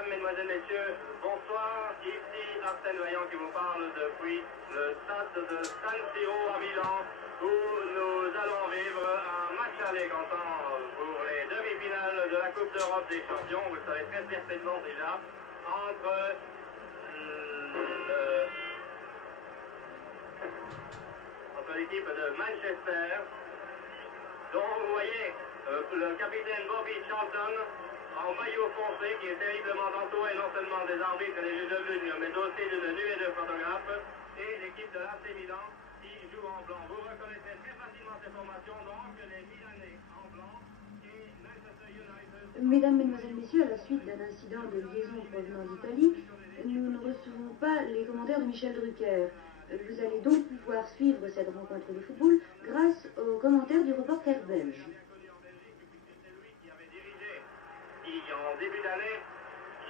Mesdames, Mesdemoiselles, Messieurs, bonsoir. Ici Arsène Vaillant qui vous parle depuis le stade de San Siro à Milan où nous allons vivre un match aller comptant pour les demi-finales de la Coupe d'Europe des Champions. Vous le savez très certainement déjà, entre l'équipe de Manchester, dont vous voyez le capitaine Bobby Charlton en maillot foncé qui est terriblement entouré non seulement des arbitres et des juges de ligne, mais aussi d'une nuée de photographes, et l'équipe de l'AC Milan qui joue en blanc. Vous reconnaissez très facilement ces formations, donc les Milanais en blanc et Manchester United. Mesdames, Mesdemoiselles, Messieurs, à la suite d'un incident de liaison provenant d'Italie, nous ne recevons pas les commentaires de Michel Drucker. Vous allez donc pouvoir suivre cette rencontre de football grâce aux commentaires du reporter belge. En début d'année,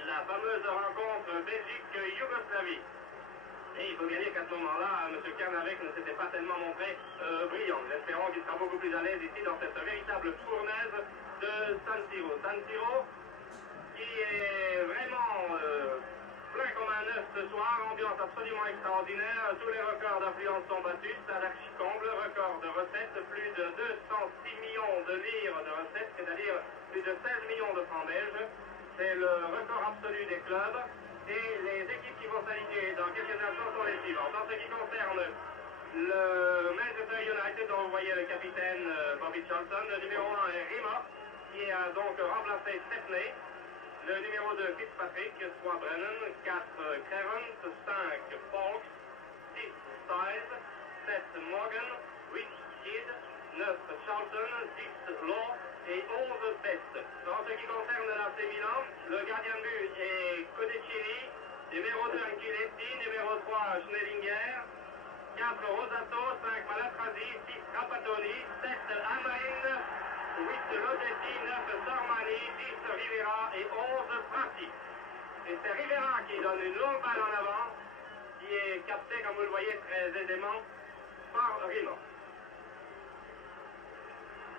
la fameuse rencontre Belgique-Yougoslavie. Et il faut bien dire qu'à ce moment-là, M. Kernavec ne s'était pas tellement montré brillant. Nous espérons qu'il sera beaucoup plus à l'aise ici dans cette véritable fournaise de San Siro. San Siro qui est vraiment plein comme un œuf ce soir, ambiance absolument extraordinaire, tous les records d'affluence sont battus, stade archi-comble, record de recettes, plus de 206 millions de livres de recettes, c'est-à-dire plus de 16 millions de francs belges. C'est le record absolu des clubs. Et les équipes qui vont s'aligner dans quelques instants sont les suivantes. En ce qui concerne le Manchester United, dont vous voyez le capitaine Bobby Charlton, le numéro 1 est Rimmer, qui a donc remplacé Stepney. Le numéro 2, Fitzpatrick, 3 Brennan, 4 Clarence, 5 Fox, 6 Styles, 7 Morgan, 8 Kidd, 9 Charlton, 10 Law et 11 Best. En ce qui concerne l'AC Milan, le gardien de but est Codicini, numéro 2 Anchiletti, numéro 3 Schnellinger, 4 Rosato, 5 Malatrasi, 6 Trapattoni, 7 Amarin, 8 Lodetti, 9 Sormani, 10 Rivera et 11 Prati. Et c'est Rivera qui donne une longue balle en avant, qui est captée, comme vous le voyez très aisément, par Rimo.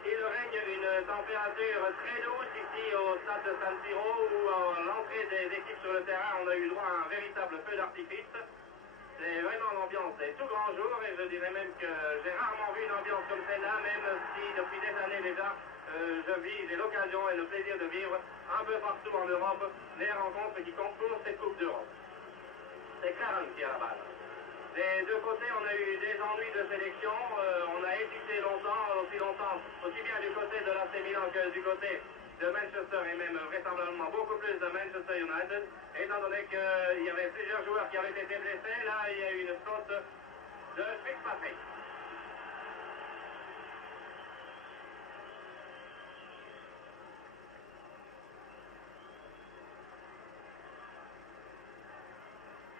Il règne une température très douce ici au stade de San Siro où à l'entrée des équipes sur le terrain on a eu droit à un véritable feu d'artifice. C'est vraiment l'ambiance des tout grands jours et je dirais même que j'ai rarement vu une ambiance comme celle-là, même si depuis des années déjà j'ai l'occasion et le plaisir de vivre un peu partout en Europe les rencontres qui concourent cette Coupe d'Europe. C'est Clarence qui a la balle. Des deux côtés, on a eu des ennuis de sélection, on a hésité longtemps, aussi bien du côté de l'AC Milan que du côté de Manchester et même vraisemblablement beaucoup plus de Manchester United, étant donné qu'il y avait plusieurs joueurs qui avaient été blessés. Là, il y a eu une faute de Fitzpatrick.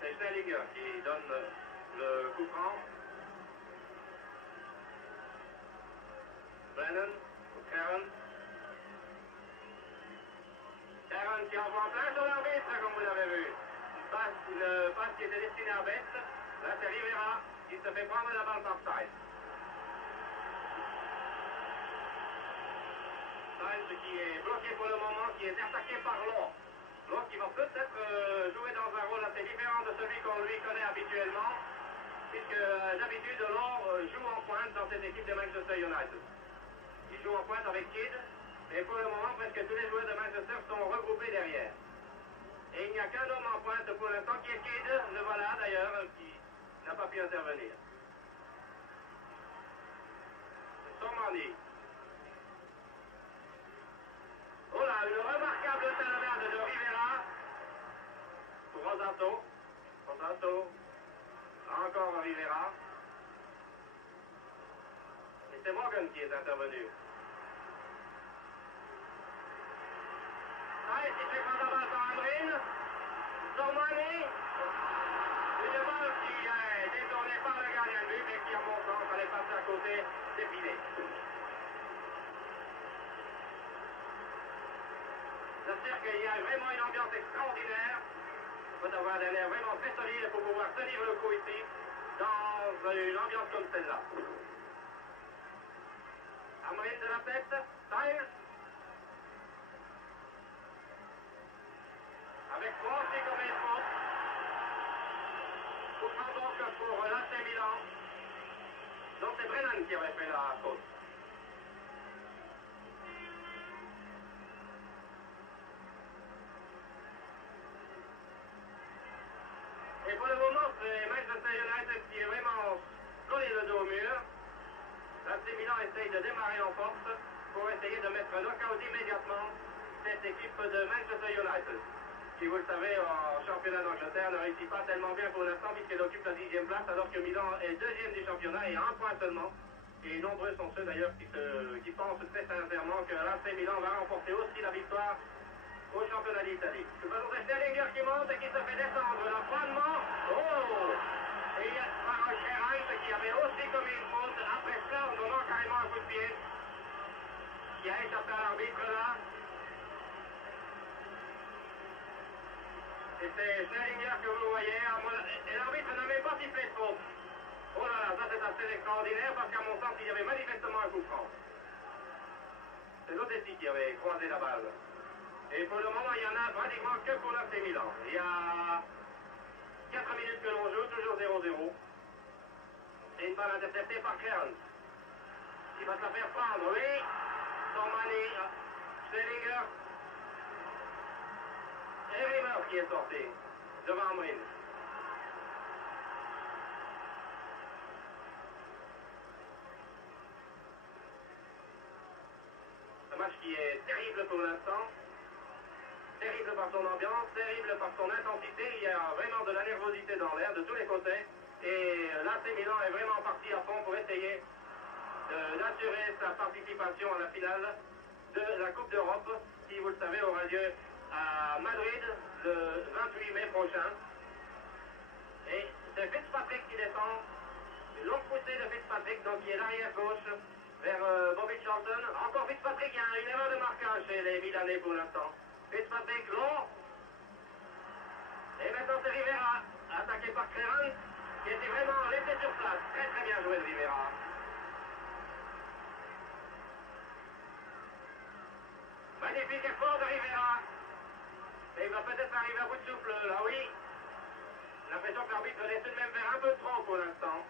C'est Schnellinger qui donne le coup franc. Brennan, Karen. Karen qui envoie plein sur l'arbitre, comme vous l'avez vu. Une passe qui était destinée à Best. Là, c'est Rivera qui se fait prendre la balle par Styles. Styles qui est bloqué pour le moment, qui est attaqué par Law. Law qui va peut-être jouer dans un rôle assez différent de celui qu'on lui connaît habituellement, puisque d'habitude Law joue en pointe dans cette équipe de Manchester United. Il joue en pointe avec Kidd, et pour le moment, presque tous les joueurs de Manchester sont regroupés derrière. Et il n'y a qu'un homme en pointe pour l'instant qui est Kidd, le voilà d'ailleurs, qui n'a pas pu intervenir. Sormani. Oh là, une remarquable talonnade de Rivera pour Rosato. Rosato. Encore Rivera. Et c'est Morgan qui est intervenu. Allez, il fait prendre la balle par Amarin. Sormani. Une balle qui est détournée par le gardien de but, mais qui, en montant, fallait passer à côté des filets. J'espère qu'il y a vraiment une ambiance extraordinaire. Il faut avoir des airs vraiment très solides pour pouvoir tenir le coup ici, dans une ambiance comme celle-là. Amarin de la tête, Styles. Avec franc donc pour l'AC Milan. Donc c'est Brennan qui avait fait la faute. Et pour le moment, c'est Manchester United qui est vraiment collé le dos au mur. L'AC Milan essaye de démarrer en force pour essayer de mettre knock-out immédiatement cette équipe de Manchester United, qui, vous le savez, en championnat d'Angleterre ne réussit pas tellement bien pour l'instant puisqu'elle occupe la 10e place, alors que Milan est deuxième du championnat et à un point seulement. Et nombreux sont ceux d'ailleurs qui pensent très sincèrement que l'AC Milan va remporter aussi la victoire au championnat d'Italie. Le ballon de Sterlinger qui monte et qui se fait descendre là froidement. Oh! Et il y a Farage Herrein qui avait aussi commis une faute après cela en donnant carrément un coup de pied qui a échappé à l'arbitre là. Et c'est Sterlinger que vous voyez. Et l'arbitre n'a même pas sifflé de faute. Oh là là, ça c'est assez extraordinaire parce qu'à mon sens il y avait manifestement un coup franc. C'est Lodessi qui avait croisé la balle. Et pour le moment, il n'y en a pratiquement que pour l'AC Milan. Il y a 4 minutes que l'on joue, toujours 0-0. C'est une balle interceptée par Clarence, qui va se la faire prendre, oui. Sormani, Sterlinger. Et Rimmer qui est sorti, devant Amrin. Un match qui est terrible pour l'instant. Terrible par son ambiance, terrible par son intensité. Il y a vraiment de la nervosité dans l'air de tous les côtés. Et l'AC Milan est vraiment parti à fond pour essayer d'assurer sa participation à la finale de la Coupe d'Europe, qui, vous le savez, aura lieu à Madrid le 28 mai prochain. Et c'est Fitzpatrick qui descend. Une longue poussée de Fitzpatrick, donc qui est l'arrière gauche vers Bobby Charlton. Encore Fitzpatrick, il y a une erreur de marquage chez les Milanais pour l'instant. Fitzpatrick long. Et maintenant c'est Rivera, attaqué par Clarence, qui était vraiment laissé sur place. Très très bien joué de Rivera. Magnifique effort de Rivera. Et il va peut-être arriver à bout de souffle, là oui. L'impression que l'arbitre laisse tout de même faire un peu trop pour l'instant.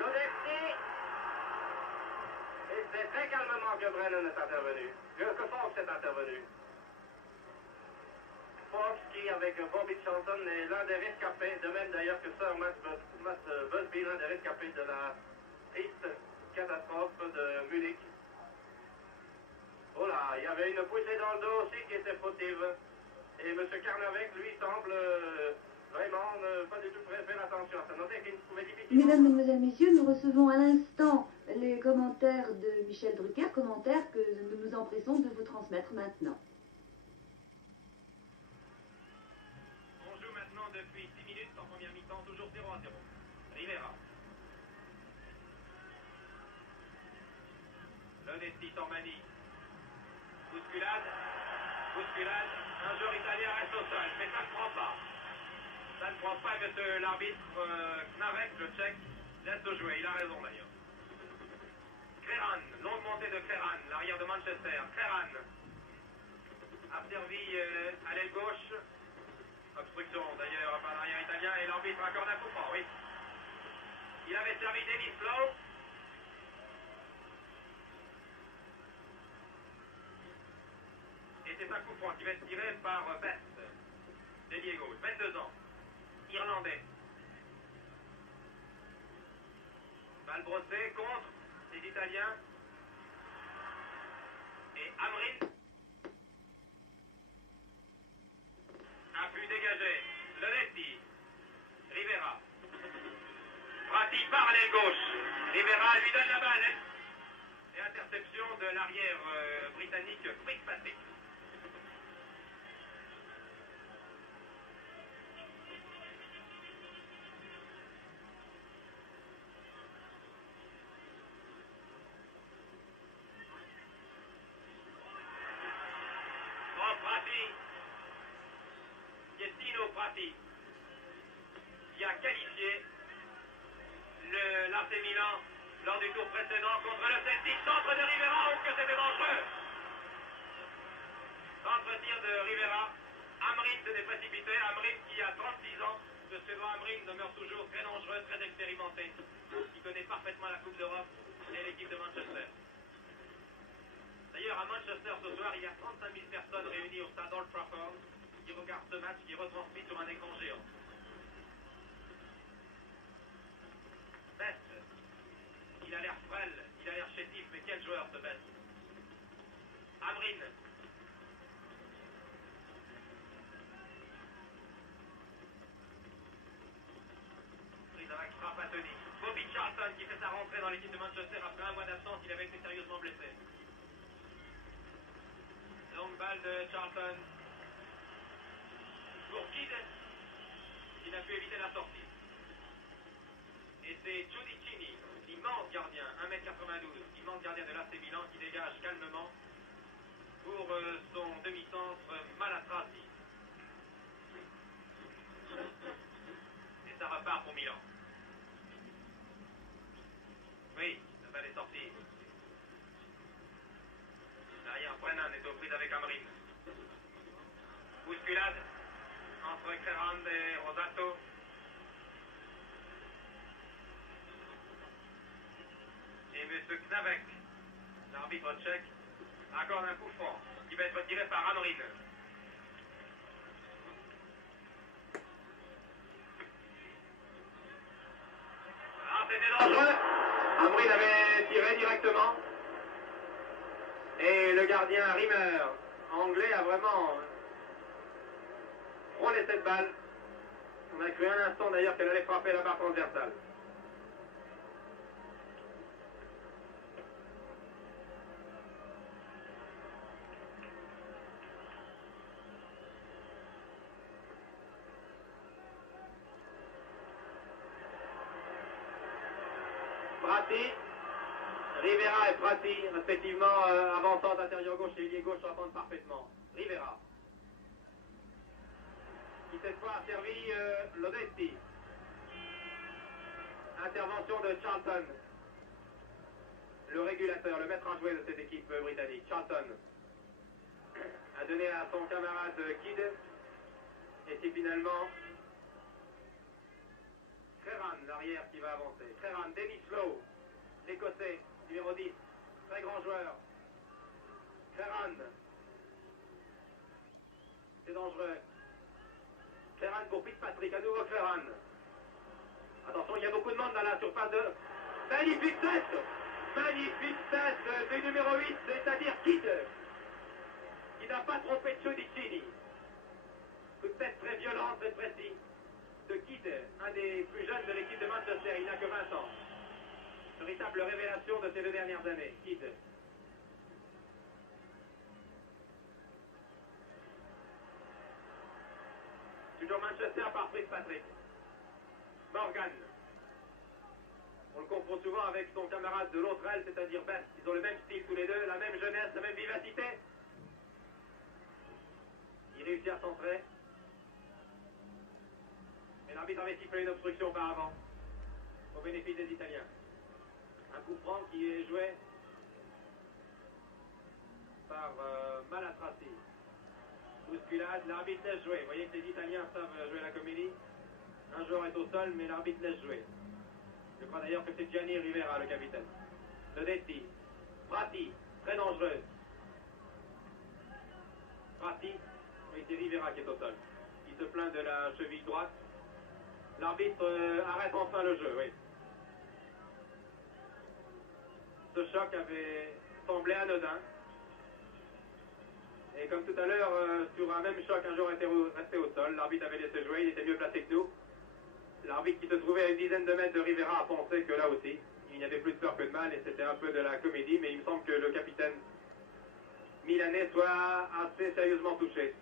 Lodessi. Et c'est très calmement que Brennan est intervenu. Que Fox est intervenu. Fox qui, avec Bobby Charlton, est l'un des rescapés, de même d'ailleurs que Sir Matt Busby, l'un des rescapés de la triste catastrophe de Munich. Oh là, il y avait une poussée dans le dos aussi qui était fautive. Et M. Carnavec, lui, semble vraiment ne pas du tout faire attention à ça. Notez qu'il pouvait difficilement... Mesdames, Mesdemoiselles, Messieurs, nous recevons à l'instant les commentaires de Michel Drucker, commentaires que nous nous empressons de vous transmettre maintenant. On joue maintenant depuis 6 minutes en première mi-temps, toujours 0-0. Rivera. Lodessi, Sormani. Bousculade. Bousculade. Un joueur italien reste au sol, mais ça ne prend pas. Ça ne prend pas, monsieur l'arbitre Knarek, le tchèque, laisse jouer, il a raison d'ailleurs. Kreran, longue montée de Kreran, l'arrière de Manchester. Kreran a servi à l'aile gauche. Obstruction d'ailleurs par l'arrière italien et l'arbitre accorde un coup franc, oui. Il avait servi Davis Lowe. Et c'est un coup franc qui va être tiré par Best, délié gauche, 22 ans, irlandais. Balle brossée contre les Italiens. Et Amrin a pu dégager. Lodessi. Rivera. Pratique par l'aile gauche. Rivera lui donne la balle. Et interception de l'arrière britannique Fitzpatrick. Prati, qui a qualifié l'AC Milan lors du tour précédent contre le Celtic. Centre de Rivera, ou que c'était dangereux. Centre tir de Rivera. Amrin s'était précipité. Amrin qui a 36 ans, ce Suédois toujours très dangereux, très expérimenté, qui connaît parfaitement la Coupe d'Europe et l'équipe de Manchester. D'ailleurs, à Manchester ce soir, il y a 35 000 personnes réunies au stade Old Trafford qui regardent ce match qui est retransmis sur un écran géant. Best, il a l'air frêle, il a l'air chétif, mais quel joueur ce Best. Amrin. Prise frappe à Tony. Bobby Charlton qui fait sa rentrée dans l'équipe de Manchester après un mois d'absence, il avait été sérieusement blessé. Longue balle de Charlton. Pour Kidd, qui n'a pu éviter la sortie. Et c'est Giudicini, l'immense gardien, 1m92, immense gardien de l'AC Milan qui dégage calmement pour son demi-centre Malatrasi. Et ça repart pour Milan. Oui, la balle est sortie. Derrière, Brennan est aux prises avec Amrin. Bousculade entre Creran et Rosato. Et M. Knavek, l'arbitre tchèque, accorde un coup franc qui va être tiré par Amrin. Ah, c'était dangereux. Amrin avait tiré directement. Et le gardien Rimmer, anglais, a vraiment frôlé cette balle. On a cru un instant d'ailleurs qu'elle allait frapper la barre transversale. Prati, Rivera et Prati, respectivement avançant d'intérieur gauche et ailier gauche, s'entendent parfaitement. Rivera, qui cette fois a servi Lodetti. Intervention de Charlton, le régulateur, le maître à jouer de cette équipe britannique. Charlton a donné à son camarade Kidd, et c'est finalement Creran, l'arrière, qui va avancer. Creran, Dennis Lowe, l'Écossais, numéro 10, très grand joueur. Creran, c'est dangereux. Creran pour Fitzpatrick, à nouveau Creran. Attention, il y a beaucoup de monde dans la surface de... Magnifique tête! Magnifique tête du numéro 8, c'est-à-dire Kidd, qui n'a pas trompé Giudicini. Toute tête très violente, très précise de Kidd, un des plus jeunes de l'équipe de Manchester, il n'a que 20 ans. Véritable révélation de ces 2 dernières années, Kidd. Toujours Manchester par Fitzpatrick. Morgan. On le confond souvent avec son camarade de l'autre aile, c'est-à-dire Best. Ils ont le même style tous les deux, la même jeunesse, la même vivacité. Il réussit à centrer. Et l'arbitre avait sifflé une obstruction auparavant, au bénéfice des Italiens. Un coup franc qui est joué par Malatrasi. Bousculade, l'arbitre laisse jouer. Vous voyez que les Italiens savent jouer la comédie. Un joueur est au sol, mais l'arbitre laisse jouer. Je crois d'ailleurs que c'est Gianni Rivera, le capitaine. Lodetti, Prati, très dangereux. Prati, oui, c'est Rivera qui est au sol. Il se plaint de la cheville droite. L'arbitre arrête enfin le jeu, oui. Ce choc avait semblé anodin. Et comme tout à l'heure, sur un même choc, un joueur était resté au sol. L'arbitre avait laissé jouer, il était mieux placé que nous. L'arbitre qui se trouvait à une dizaine de mètres de Rivera a pensé que là aussi, il n'y avait plus de peur que de mal et c'était un peu de la comédie. Mais il me semble que le capitaine milanais soit assez sérieusement touché.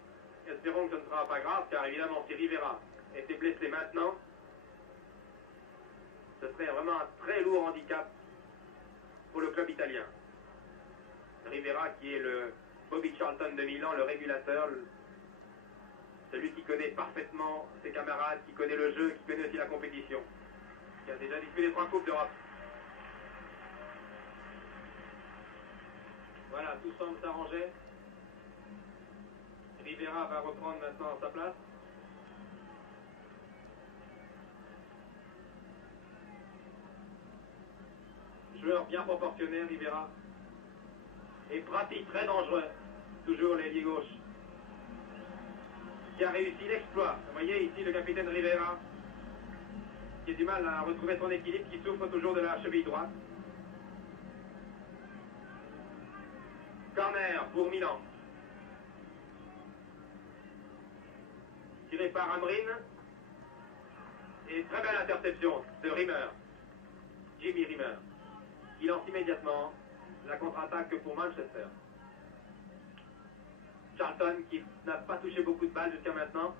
Espérons que ce ne sera pas grave, car évidemment, si Rivera était blessé maintenant, ce serait vraiment un très lourd handicap pour le club italien. Rivera qui est le Bobby Charlton de Milan, le régulateur, celui qui connaît parfaitement ses camarades, qui connaît le jeu, qui connaît aussi la compétition, qui a déjà disputé 3 Coupes d'Europe. Voilà, tout semble s'arranger. Rivera va reprendre maintenant sa place. joueur bien proportionné, Rivera. Et Prati, très dangereux. Toujours l'ailier gauche. Qui a réussi l'exploit. Vous voyez ici le capitaine Rivera. Qui a du mal à retrouver son équilibre, qui souffre toujours de la cheville droite. Corner pour Milan. Tiré par Amrin. Et très belle interception de Rimmer. Jimmy Rimmer. Il lance immédiatement la contre-attaque pour Manchester. Charlton qui n'a pas touché beaucoup de balles jusqu'à maintenant.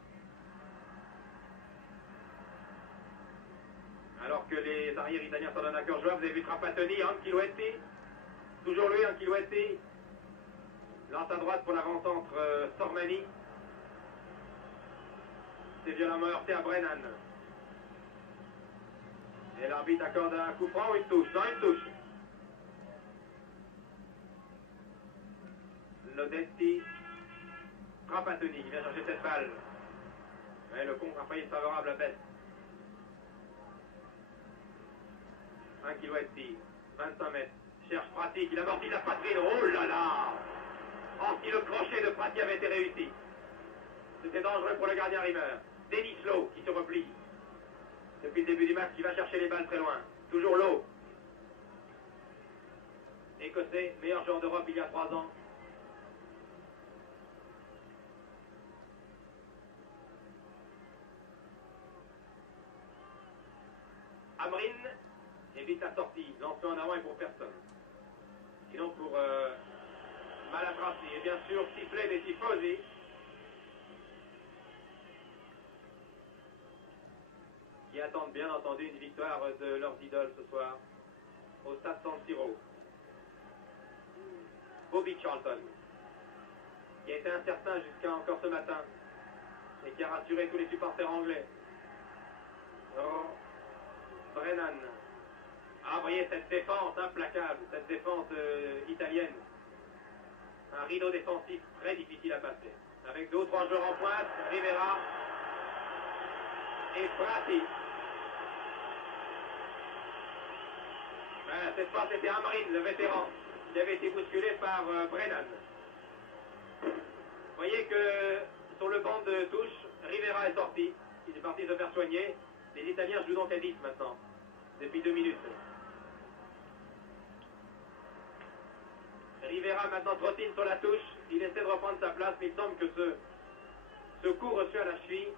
Alors que les arrières italiens s'en donnent à cœur joie. Vous avez vu Trapattoni, Ancelotti. Toujours lui, Ancelotti. Lance à droite pour l'avant-centre Sormani. C'est violemment heurté à Brennan. Et l'arbitre accorde un coup franc ou une touche? Non, une touche. Lodetti. Trapattoni, il vient chercher cette balle. Mais le contre a failli être favorable à Best. Ancelotti, 25 mètres. Cherche Prati, il a mordi la poitrine. Oh là là! Oh, si le crochet de Prati avait été réussi. C'était dangereux pour le gardien Rimmer. Denis Lowe qui se replie. Depuis le début du match, qui va chercher les balles très loin. Toujours Lowe. Écossais, meilleur joueur d'Europe il y a 3 ans. Amrin évite la sortie. Lancé en avant et pour personne. Sinon pour Malatrassi. Et bien sûr, sifflet des tifosi. Qui attendent bien entendu une victoire de leurs idoles ce soir au stade San Siro. Bobby Charlton, qui a été incertain jusqu'à encore ce matin et qui a rassuré tous les supporters anglais. Oh, Brennan. Ah, vous voyez cette défense implacable, cette défense italienne. Un rideau défensif très difficile à passer. Avec 2 ou 3 joueurs en pointe, Rivera et Prati. Cette fois, c'était Amrin, le vétéran, qui avait été bousculé par Brennan. Vous voyez que sur le banc de touche, Rivera est sorti. Il est parti se faire soigner. Les Italiens jouent donc à 10 maintenant, depuis 2 minutes. Rivera maintenant trottine sur la touche. Il essaie de reprendre sa place, mais il semble que ce coup reçu à la cheville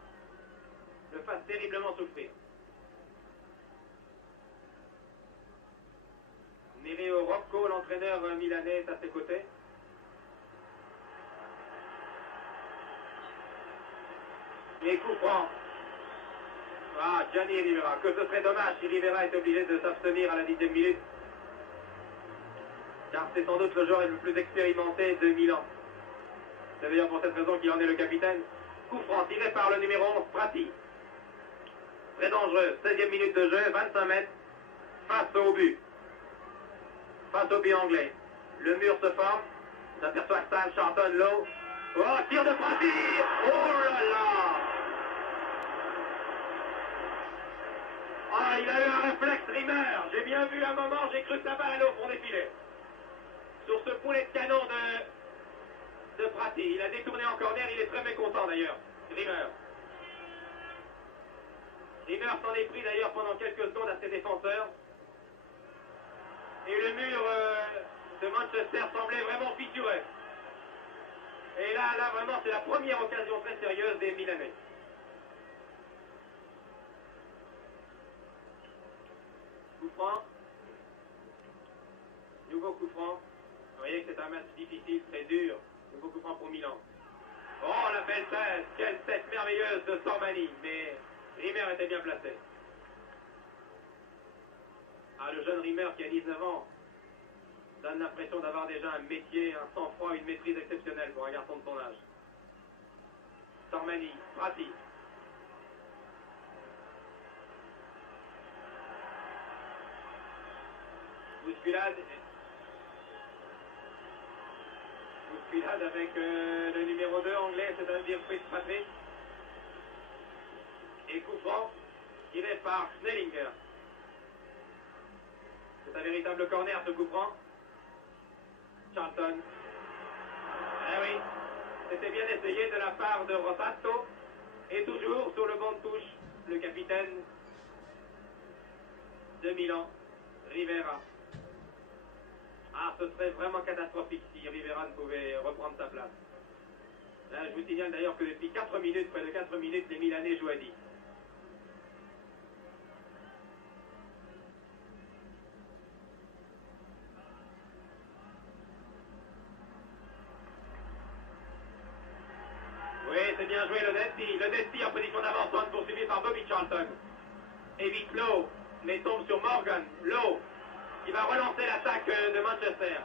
le fasse terriblement souffrir. Nereo Rocco, l'entraîneur milanais, est à ses côtés. Et coup franc. Ah, Gianni Rivera. Que ce serait dommage si Rivera est obligé de s'abstenir à la 10e minute. Car c'est sans doute le joueur le plus expérimenté de Milan. C'est d'ailleurs pour cette raison qu'il en est le capitaine. Coup franc tiré par le numéro 11, Prati. Très dangereux. 16e minute de jeu, 25 mètres. Face au but. Face au but anglais. Le mur se forme. S'aperçoit Stan, Charlton, Lowe. Oh, tir de Prati. Oh là là. Ah, il a eu un réflexe Rimmer. J'ai bien vu un moment, j'ai cru que la balle allait au fond des filets. Sur ce poulet de canon de Prati. Il a détourné en corner, il est très mécontent d'ailleurs. Rimmer. Rimmer s'en est pris d'ailleurs pendant quelques secondes à ses défenseurs. Et le mur de Manchester semblait vraiment fissuré. Et là vraiment, c'est la première occasion très sérieuse des Milanais. Coup franc. Nouveau coup franc. Vous voyez que c'est un match difficile, très dur. Nouveau coup franc pour Milan. Oh, la belle tête. Quelle tête merveilleuse de Sormani. Mais Rimmer était bien placé. Ah, le jeune Rimmer qui a 19 ans donne l'impression d'avoir déjà un métier, un sang-froid, une maîtrise exceptionnelle pour un garçon de son âge. Sormani, Prati. Bousculade. Bousculade avec le numéro 2 anglais, c'est-à-dire Fitzpatrick. Et coup franc tiré par Snellinger. C'est un véritable corner, ce coup franc. Charlton. Eh oui, c'était bien essayé de la part de Rosato. Et toujours sur le banc de touche, le capitaine de Milan, Rivera. Ah, ce serait vraiment catastrophique si Rivera ne pouvait reprendre sa place. Là, je vous signale d'ailleurs que depuis 4 minutes, près de 4 minutes, les Milanais jouent à 10. Oui, c'est bien joué le Desti. Le Desti en position d'avancement poursuivi par Bobby Charlton. Évite Lowe, mais tombe sur Morgan. Lowe, qui va relancer l'attaque de Manchester.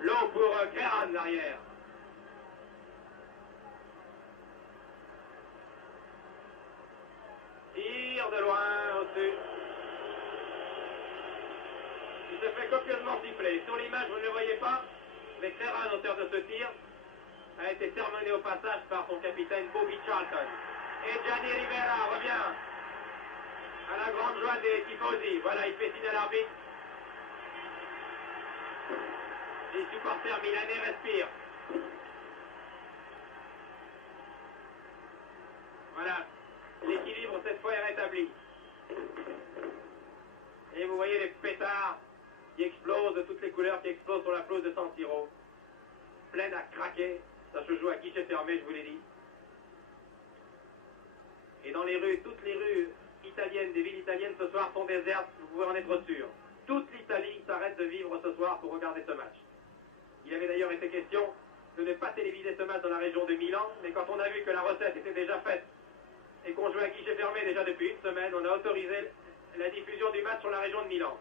Lowe pour Creran l'arrière. Tire de loin au-dessus. Il se fait copieusement siffler. Sur l'image, vous ne le voyez pas, mais Creran, auteur de ce tir, a été terminé au passage par son capitaine Bobby Charlton. Et Gianni Rivera revient à la grande joie des tifosi. Voilà, il fait signe à l'arbitre. Les supporters milanais respirent. Voilà, l'équilibre cette fois est rétabli. Et vous voyez les pétards qui explosent de toutes les couleurs, qui explosent sur la pelouse de San Siro. Pleine à craquer. Ça se joue à guichet fermé, je vous l'ai dit. Et dans les rues, toutes les rues italiennes, des villes italiennes ce soir sont désertes, vous pouvez en être sûr. Toute l'Italie s'arrête de vivre ce soir pour regarder ce match. Il avait d'ailleurs été question de ne pas téléviser ce match dans la région de Milan, mais quand on a vu que la recette était déjà faite et qu'on jouait à guichet fermé déjà depuis une semaine, on a autorisé la diffusion du match sur la région de Milan.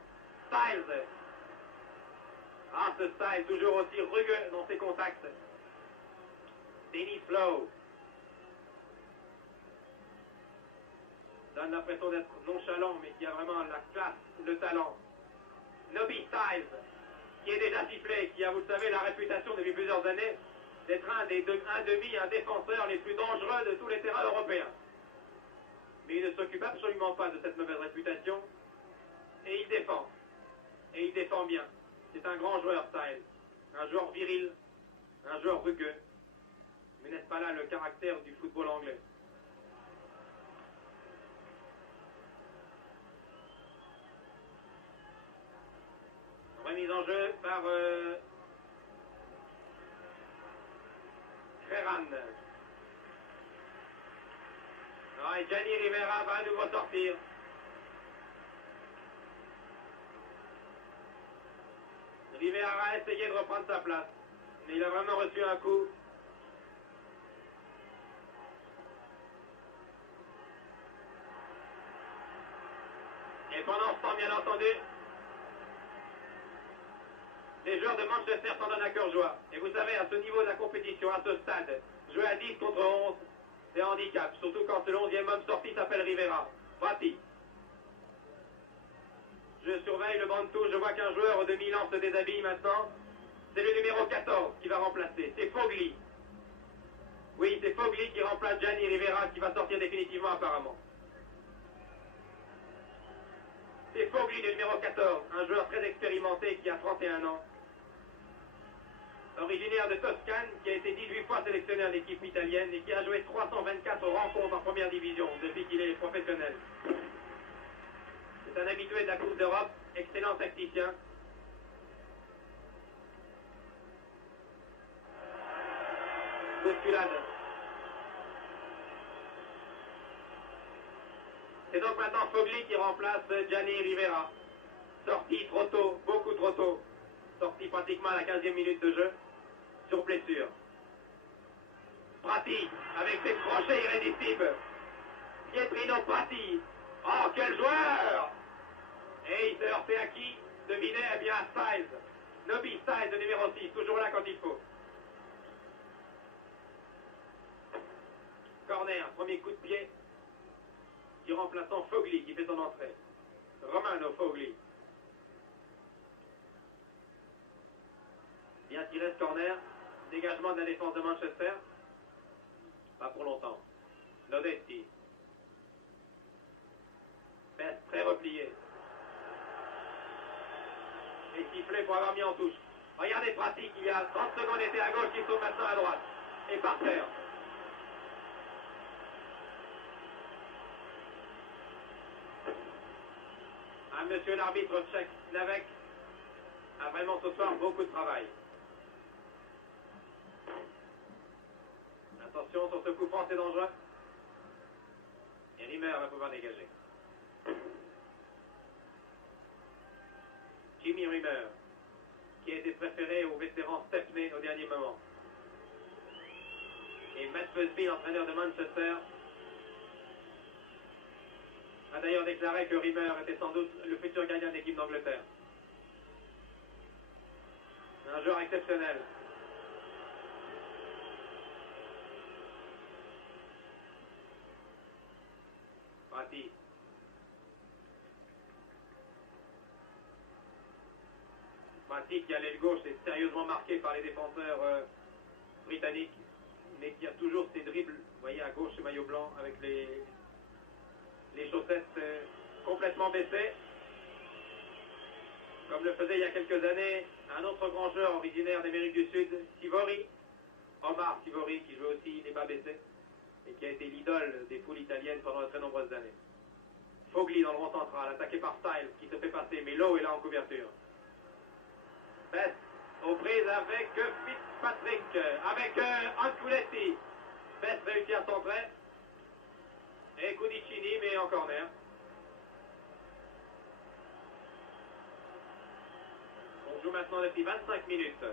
Styles. Ah, ce Styles, toujours aussi rugueux dans ses contacts. Denis Lowe donne l'impression d'être nonchalant, mais qui a vraiment la classe, le talent. Nobby Styles, qui est déjà sifflé, qui a, vous le savez, la réputation depuis plusieurs années d'être un défenseur les plus dangereux de tous les terrains européens. Mais il ne s'occupe absolument pas de cette mauvaise réputation, et il défend. Et il défend bien. C'est un grand joueur, Styles. Un joueur viril, un joueur rugueux. Mais n'est-ce pas là le caractère du football anglais? Remise en jeu par Creran. Ah, et Gianni Rivera va à nouveau sortir. Rivera a essayé de reprendre sa place, mais il a vraiment reçu un coup. Et pendant ce temps, bien entendu, les joueurs de Manchester s'en donnent à cœur joie. Et vous savez, à ce niveau de la compétition, à ce stade, jouer à 10 contre 11, c'est un handicap. Surtout quand le 11e homme sorti s'appelle Rivera. Prati. Je surveille le banc de touche, je vois qu'un joueur de Milan se déshabille maintenant. C'est le numéro 14 qui va remplacer. C'est Fogli. Oui, c'est Fogli qui remplace Gianni Rivera qui va sortir définitivement apparemment. C'est Fogli, le numéro 14, un joueur très expérimenté qui a 31 ans. Originaire de Toscane, qui a été 18 fois sélectionné en équipe italienne et qui a joué 324 rencontres en première division depuis qu'il est professionnel. C'est un habitué de la Coupe d'Europe, excellent tacticien. Bousculade. C'est donc maintenant Fogli qui remplace Gianni Rivera. Sorti trop tôt, beaucoup trop tôt. Sorti pratiquement à la 15e minute de jeu, sur blessure. Prati, avec ses crochets irrésistibles. Pietrino Prati. Oh, quel joueur! Et il s'est heurté à qui? Devinez, eh bien à Styles. Nobby Styles, le numéro 6, toujours là quand il faut. Corner, premier coup de pied, qui remplaçant Fogli, qui fait son entrée. Romano Fogli. Bien tiré ce corner. Dégagement de la défense de Manchester. Pas pour longtemps. Lodetti. Passe très replié. sifflet pour avoir mis en touche. Regardez Pratique, il y a 30 secondes était à gauche, qui saute maintenant à droite. Et par terre. Monsieur l'arbitre tchèque Slavek a vraiment ce soir beaucoup de travail. Attention sur ce coup franc, c'est dangereux. Et Rimmer va pouvoir dégager. Jimmy Rimmer, qui a été préféré au vétéran Stepney au dernier moment. Et Matt Busby, l'entraîneur de Manchester, a d'ailleurs déclaré que Rimmer était sans doute le futur gardien de l'équipe d'Angleterre. Un joueur exceptionnel. Prati. Prati qui à l'aile gauche est sérieusement marqué par les défenseurs britanniques, mais qui a toujours ses dribbles, vous voyez à gauche ce maillot blanc avec les chaussettes complètement baissées, comme le faisait il y a quelques années un autre grand joueur originaire d'Amérique du Sud, Sivori, Omar Sivori, qui joue aussi les bas baissés et qui a été l'idole des foules italiennes pendant de très nombreuses années. Fogli dans le rond central, attaqué par Styles qui se fait passer, mais Lowe est là en couverture. Best aux prises avec Fitzpatrick, avec Anculetti. Best réussit à centrer. Et Cudicini, mais en corner. On joue maintenant depuis 25 minutes.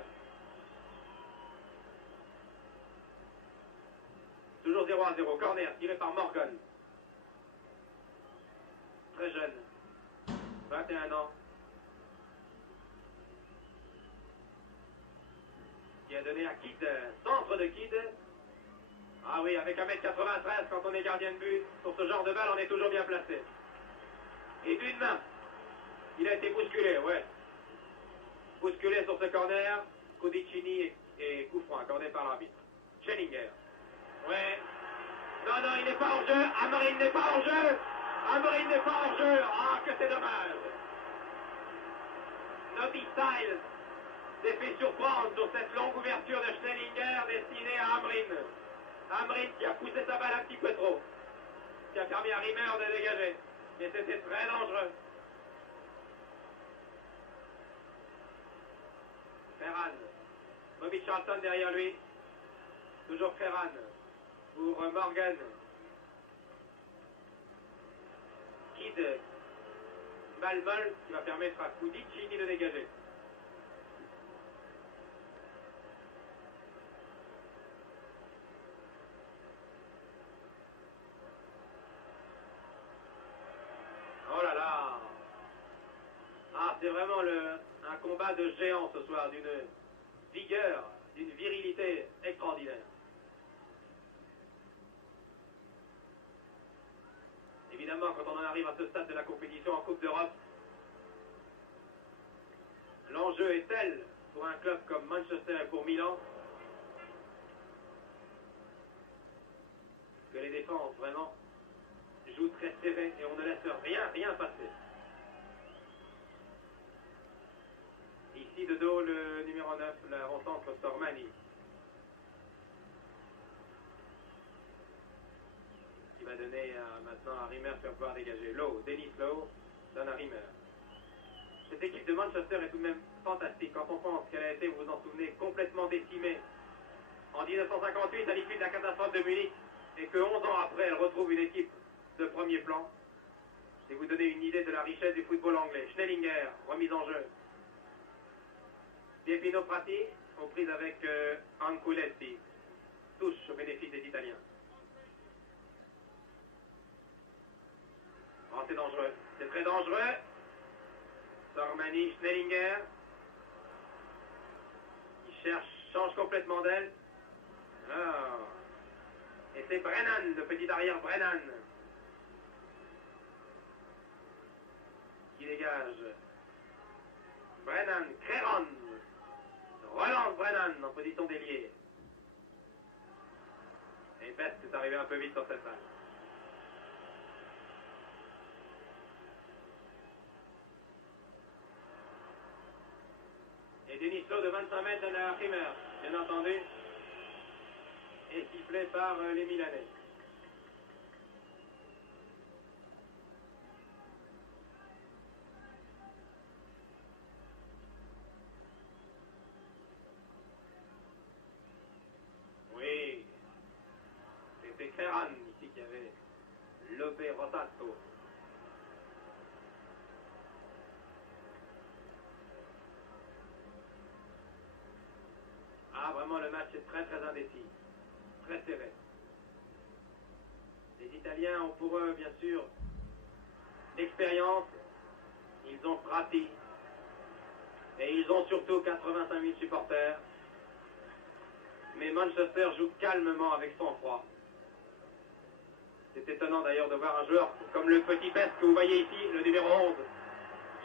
Toujours 0-0. Corner tiré par Morgan. Très jeune. 21 ans. Qui a donné à Kidd. Centre de Kidd. Ah oui, avec 1m93, quand on est gardien de but, sur ce genre de balle, on est toujours bien placé. Et d'une main, il a été bousculé, ouais. Bousculé sur ce corner, Cudicini et coup franc accordé par l'arbitre. Schellinger. Ouais. Non, non, il n'est pas en jeu. Amorim n'est pas en jeu. Amorim n'est pas en jeu. Ah, que c'est dommage. Nobby Styles s'est fait surprendre sur cette longue ouverture de Schellinger destinée à Amorim. Amorim qui a poussé sa balle un petit peu trop. Qui a permis à Rimmer de dégager. Mais c'était très dangereux. Ferran. Bobby Charlton derrière lui. Toujours Ferran. Pour Morgan. Kidd. Balle molle qui va permettre à Cudicini de dégager. Oh là là. Ah, c'est vraiment un combat de géant ce soir, d'une vigueur, d'une virilité extraordinaire. Évidemment, quand on en arrive à ce stade de la compétition en Coupe d'Europe, l'enjeu est tel pour un club comme Manchester et pour Milan que les défenses vraiment jouent très serré et on ne laisse rien passer. Ici de dos le numéro 9, la rencontre Sormani. Qui va donner maintenant à Rimmer pour pouvoir dégager. Lowe, Dennis Lowe, donne à Rimmer. Cette équipe de Manchester est tout de même fantastique. Quand on pense qu'elle a été, vous vous en souvenez, complètement décimée en 1958 à l'issue de la catastrophe de Munich et que 11 ans après elle retrouve une équipe de premier plan. Et vous donner une idée de la richesse du football anglais. Schellinger, remise en jeu. Piepino Prati, aux prises avec Anculetti. Touche au bénéfice des Italiens. Oh, c'est dangereux. C'est très dangereux. Sormani, Schellinger. Il change complètement d'aile. Oh. Et c'est Brennan, le petit arrière Brennan. Qui dégage. Brennan, Créron. Relance Brennan en position d'ailier. Et Best est arrivé un peu vite sur cette balle. Denis Lowe de 25 mètres donne à Rimmer, bien entendu. Et sifflé par les Milanais. Oui, c'était Creran ici qui avait lobé Rotato. Ah, vraiment, le match est très très indécis, très serré. Les Italiens ont pour eux, bien sûr, l'expérience, ils ont Prati, et ils ont surtout 85 000 supporters. Mais Manchester joue calmement avec son froid. C'est étonnant d'ailleurs de voir un joueur comme le petit Best que vous voyez ici, le numéro 11,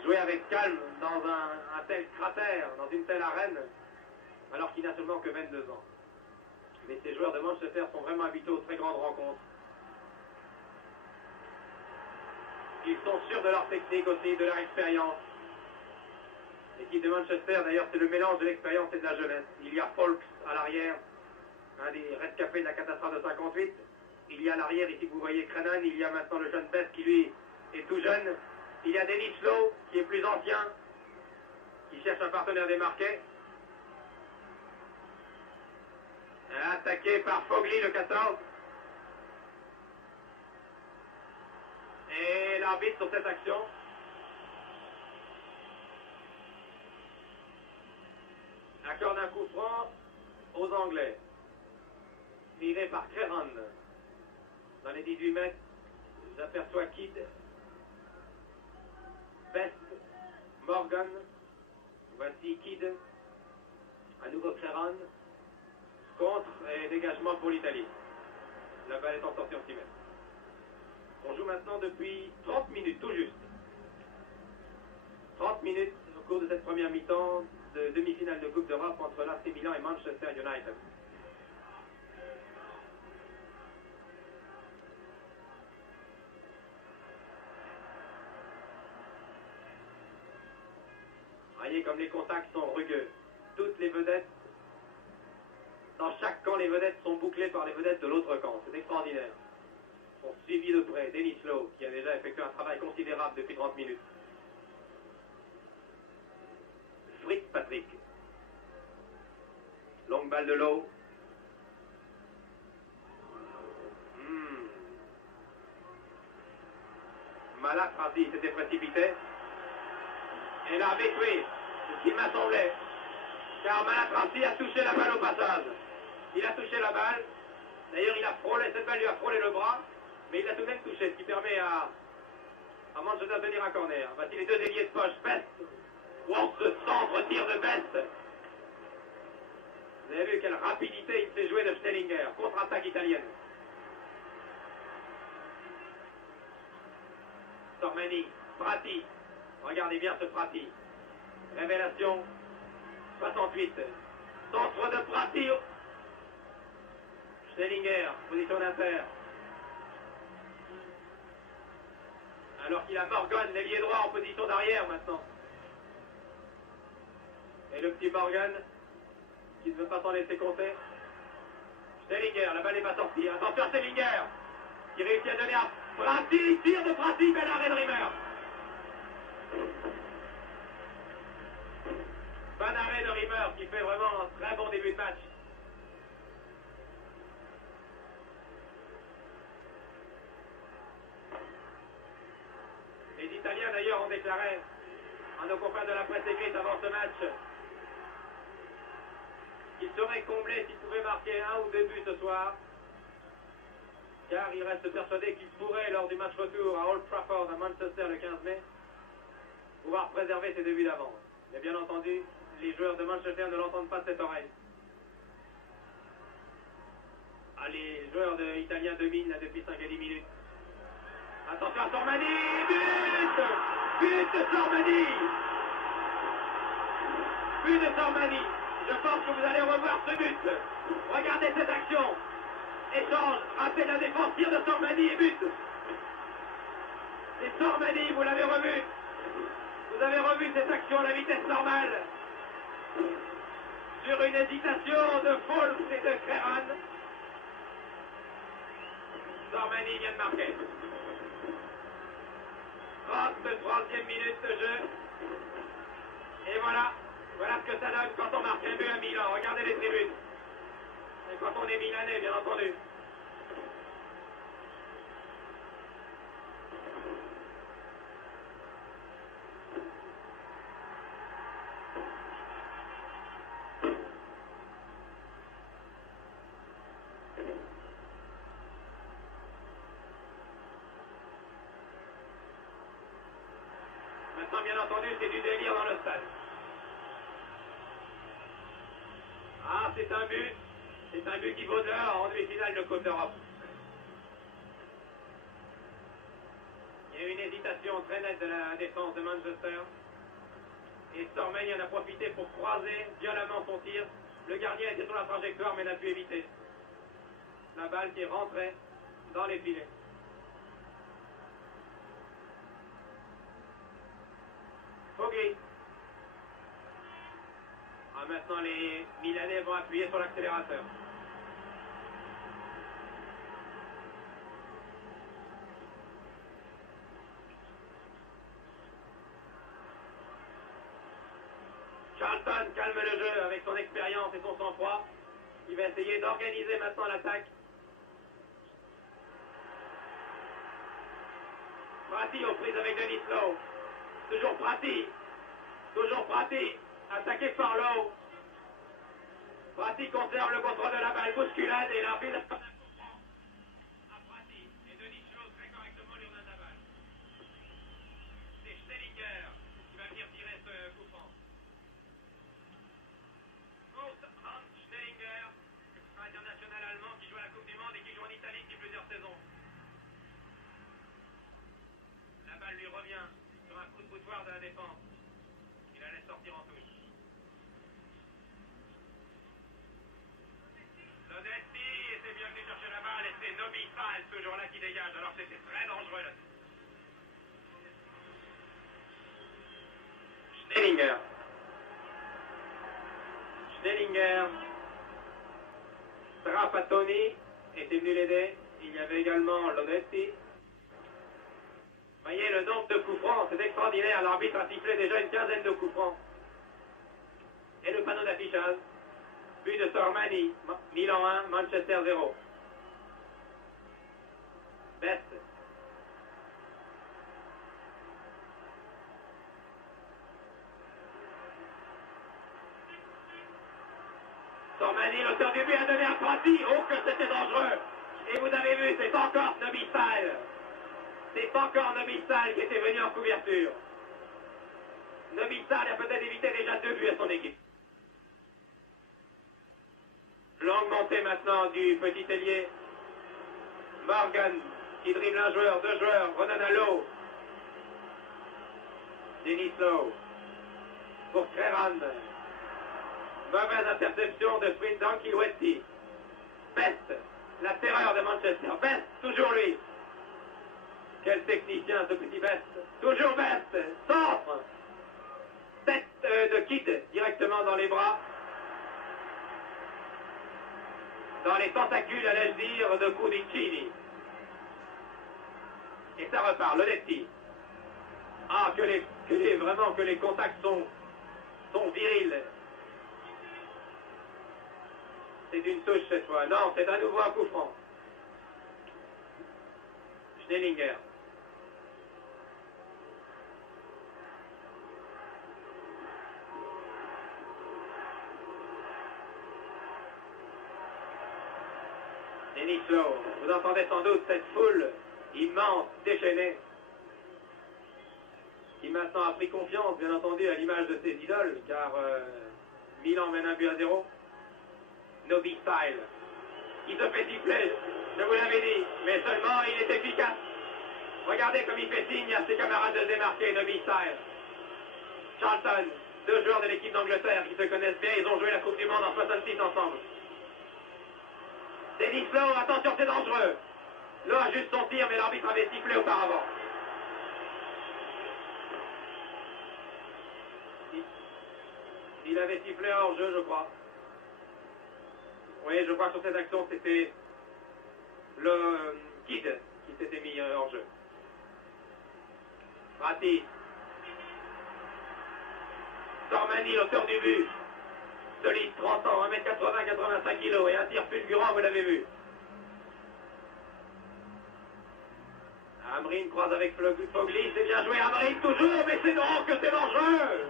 jouer avec calme dans un tel cratère, dans une telle arène, alors qu'il n'a seulement que 22 ans. Mais ces joueurs de Manchester sont vraiment habitués aux très grandes rencontres. Ils sont sûrs de leur technique aussi, de leur expérience. L'équipe de Manchester, d'ailleurs, c'est le mélange de l'expérience et de la jeunesse. Il y a Folks à l'arrière, un des rescapés de la catastrophe de 58. Il y a à l'arrière, ici que vous voyez Crenan. Il y a maintenant le jeune Best qui, lui, est tout jeune. Il y a Denis Lowe, qui est plus ancien, qui cherche un partenaire démarqué. Attaqué par Fogli, le 14. Et l'arbitre sur cette action accorde un coup franc aux Anglais. Tiré par Creran. Dans les 18 mètres, j'aperçois Kidd, Best, Morgan. Voici Kidd. À nouveau Creran. Contre et dégagement pour l'Italie. La balle est en sortie en 6 mètres. On joue maintenant depuis 30 minutes, tout juste. 30 minutes au cours de cette première mi-temps de demi-finale de Coupe d'Europe entre l'AC Milan et Manchester United. Voyez comme les contacts sont rugueux. Toutes les vedettes, dans chaque camp, les vedettes sont bouclées par les vedettes de l'autre camp. C'est extraordinaire. Ils sont suivis de près. Denis Lowe, qui a déjà effectué un travail considérable depuis 30 minutes. Fritz Patrick. Longue balle de Lowe. Malak Rati s'était précipité. Et l'arbitre, oui, c'est ce qu'il m'a semblé. Car Malak Rati a touché la balle au passage. Il a touché la balle. D'ailleurs, il a frôlé, cette balle lui a frôlé le bras. Mais il l'a tout de même touché, ce qui permet à Manchester de tenir un corner. Voici les deux ailiers de poche. Best. Wow, ce centre tir de Best. Vous avez vu quelle rapidité il s'est joué de Schnellinger. Contre-attaque italienne. Sormani, Prati. Regardez bien ce Prati. Révélation. 68. Centre de Prati. Schnellinger, position d'inter. Alors qu'il a Morgan, l'ailier droit en position d'arrière maintenant. Et le petit Morgan, qui ne veut pas s'en laisser compter. Schnellinger, la balle n'est pas sortie. Attention à Schnellinger, qui réussit à donner à Prati. Tire de Prati, bel arrêt de Rimmer. Bon arrêt de Rimmer qui fait vraiment un très bon début de match. Les Italiens d'ailleurs ont déclaré à nos confrères de la presse écrite avant ce match qu'ils seraient comblés s'ils pouvaient marquer 1 ou 2 buts ce soir, car ils restent persuadés qu'ils pourraient, lors du match retour à Old Trafford à Manchester le 15 mai, pouvoir préserver ces 2 buts d'avance. Mais bien entendu, les joueurs de Manchester ne l'entendent pas de cette oreille. Ah, les joueurs italiens dominent là depuis 5 à 10 minutes. Attention à Sormani, but! But de Sormani! But de Sormani! Je pense que vous allez revoir ce but. Regardez cette action. Échange, rappel la défense, tir de Sormani et but. C'est Sormani, vous l'avez revu. Vous avez revu cette action à la vitesse normale. Sur une hésitation de Folks et de Creran. Sormani vient de marquer. 30e minute de jeu. Et voilà ce que ça donne quand on marque un but à Milan. Regardez les tribunes. Et quand on est milanais, bien entendu. Maintenant, bien entendu, c'est du délire dans le stade. Ah, c'est un but. C'est un but qui vaut dehors en demi-finale de Coupe d'Europe. Il y a eu une hésitation très nette de la défense de Manchester. Et Sormani en a profité pour croiser violemment son tir. Le gardien était sur la trajectoire mais n'a pu éviter. La balle qui est rentrée dans les filets. Fogli. Ah, maintenant les Milanais vont appuyer sur l'accélérateur. Charlton calme le jeu avec son expérience et son sang-froid. Il va essayer d'organiser maintenant l'attaque. Prati aux prises avec Denis Lowe. Toujours Prati. Attaqué par Lowe. Prati conserve le contrôle de la balle. Bousculade et l'arbitre à Prati. Et Denis Lowe très correctement lui redonne la balle. C'est Schnellinger qui va venir tirer ce coup franc. Hans Schnellinger, international allemand qui joue à la Coupe du Monde et qui joue en Italie depuis plusieurs saisons. La balle lui revient sur un coup de boutoir de la défense. Il la laisse sortir en touche. Lodetti était bien venu chercher la balle et c'est Nobisal toujours là qui dégage alors que c'était très dangereux là. Schnellinger. Trapattoni était venu l'aider. Il y avait également Lodetti. Voyez le nombre de coups francs, c'est extraordinaire. L'arbitre a sifflé déjà une quinzaine de coups francs. Et le panneau d'affichage. But de Sormani. Milan 1, Manchester 0. Best. Sormani, l'auteur du but, a donné à Prati. Oh, que c'était dangereux. Et vous avez vu, c'est encore Nobisal. C'est encore Nobisal qui était venu en couverture. Nobisal a peut-être évité déjà 2 buts à son équipe. Longue montée maintenant du petit ailier. Morgan qui dribble un joueur, 2 joueurs, redonne à Lowe. Denis Lowe. Pour Creran. Mauvaise interception de Sprindon Kilouetti. Best, la terreur de Manchester. Best, toujours lui. Quel technicien ce petit Best. Toujours Best. Centre. Tête de Kidd directement dans les bras. Dans les tentacules, allais-je dire, de Cudicini. Et ça repart, Lodetti. Ah, que les contacts sont virils. C'est une touche cette fois. Non, c'est à nouveau un coup franc. Schnellinger. Denis Lowe. Vous entendez sans doute cette foule immense, déchaînée, qui maintenant a pris confiance, bien entendu, à l'image de ses idoles, car Milan mène 1-0. Nobisal, il se fait siffler, je vous l'avais dit, mais seulement il est efficace. Regardez comme il fait signe à ses camarades de se démarquer, Nobisal. Charlton, 2 joueurs de l'équipe d'Angleterre qui se connaissent bien, ils ont joué la Coupe du Monde en 66 ensemble. Denis Lowe, attention, c'est dangereux. Lowe a juste son tir, mais l'arbitre avait sifflé auparavant. Il avait sifflé un hors-jeu, je crois. Oui, je crois que sur cette action, c'était le Kid qui s'était mis hors-jeu. Prati. Tormani, l'auteur du but. Solide, 30 ans, 1m80, 85 kg et un tir fulgurant, vous l'avez vu. Amrine croise avec Fogli, c'est bien joué, Amrine toujours, mais c'est non, que c'est dangereux.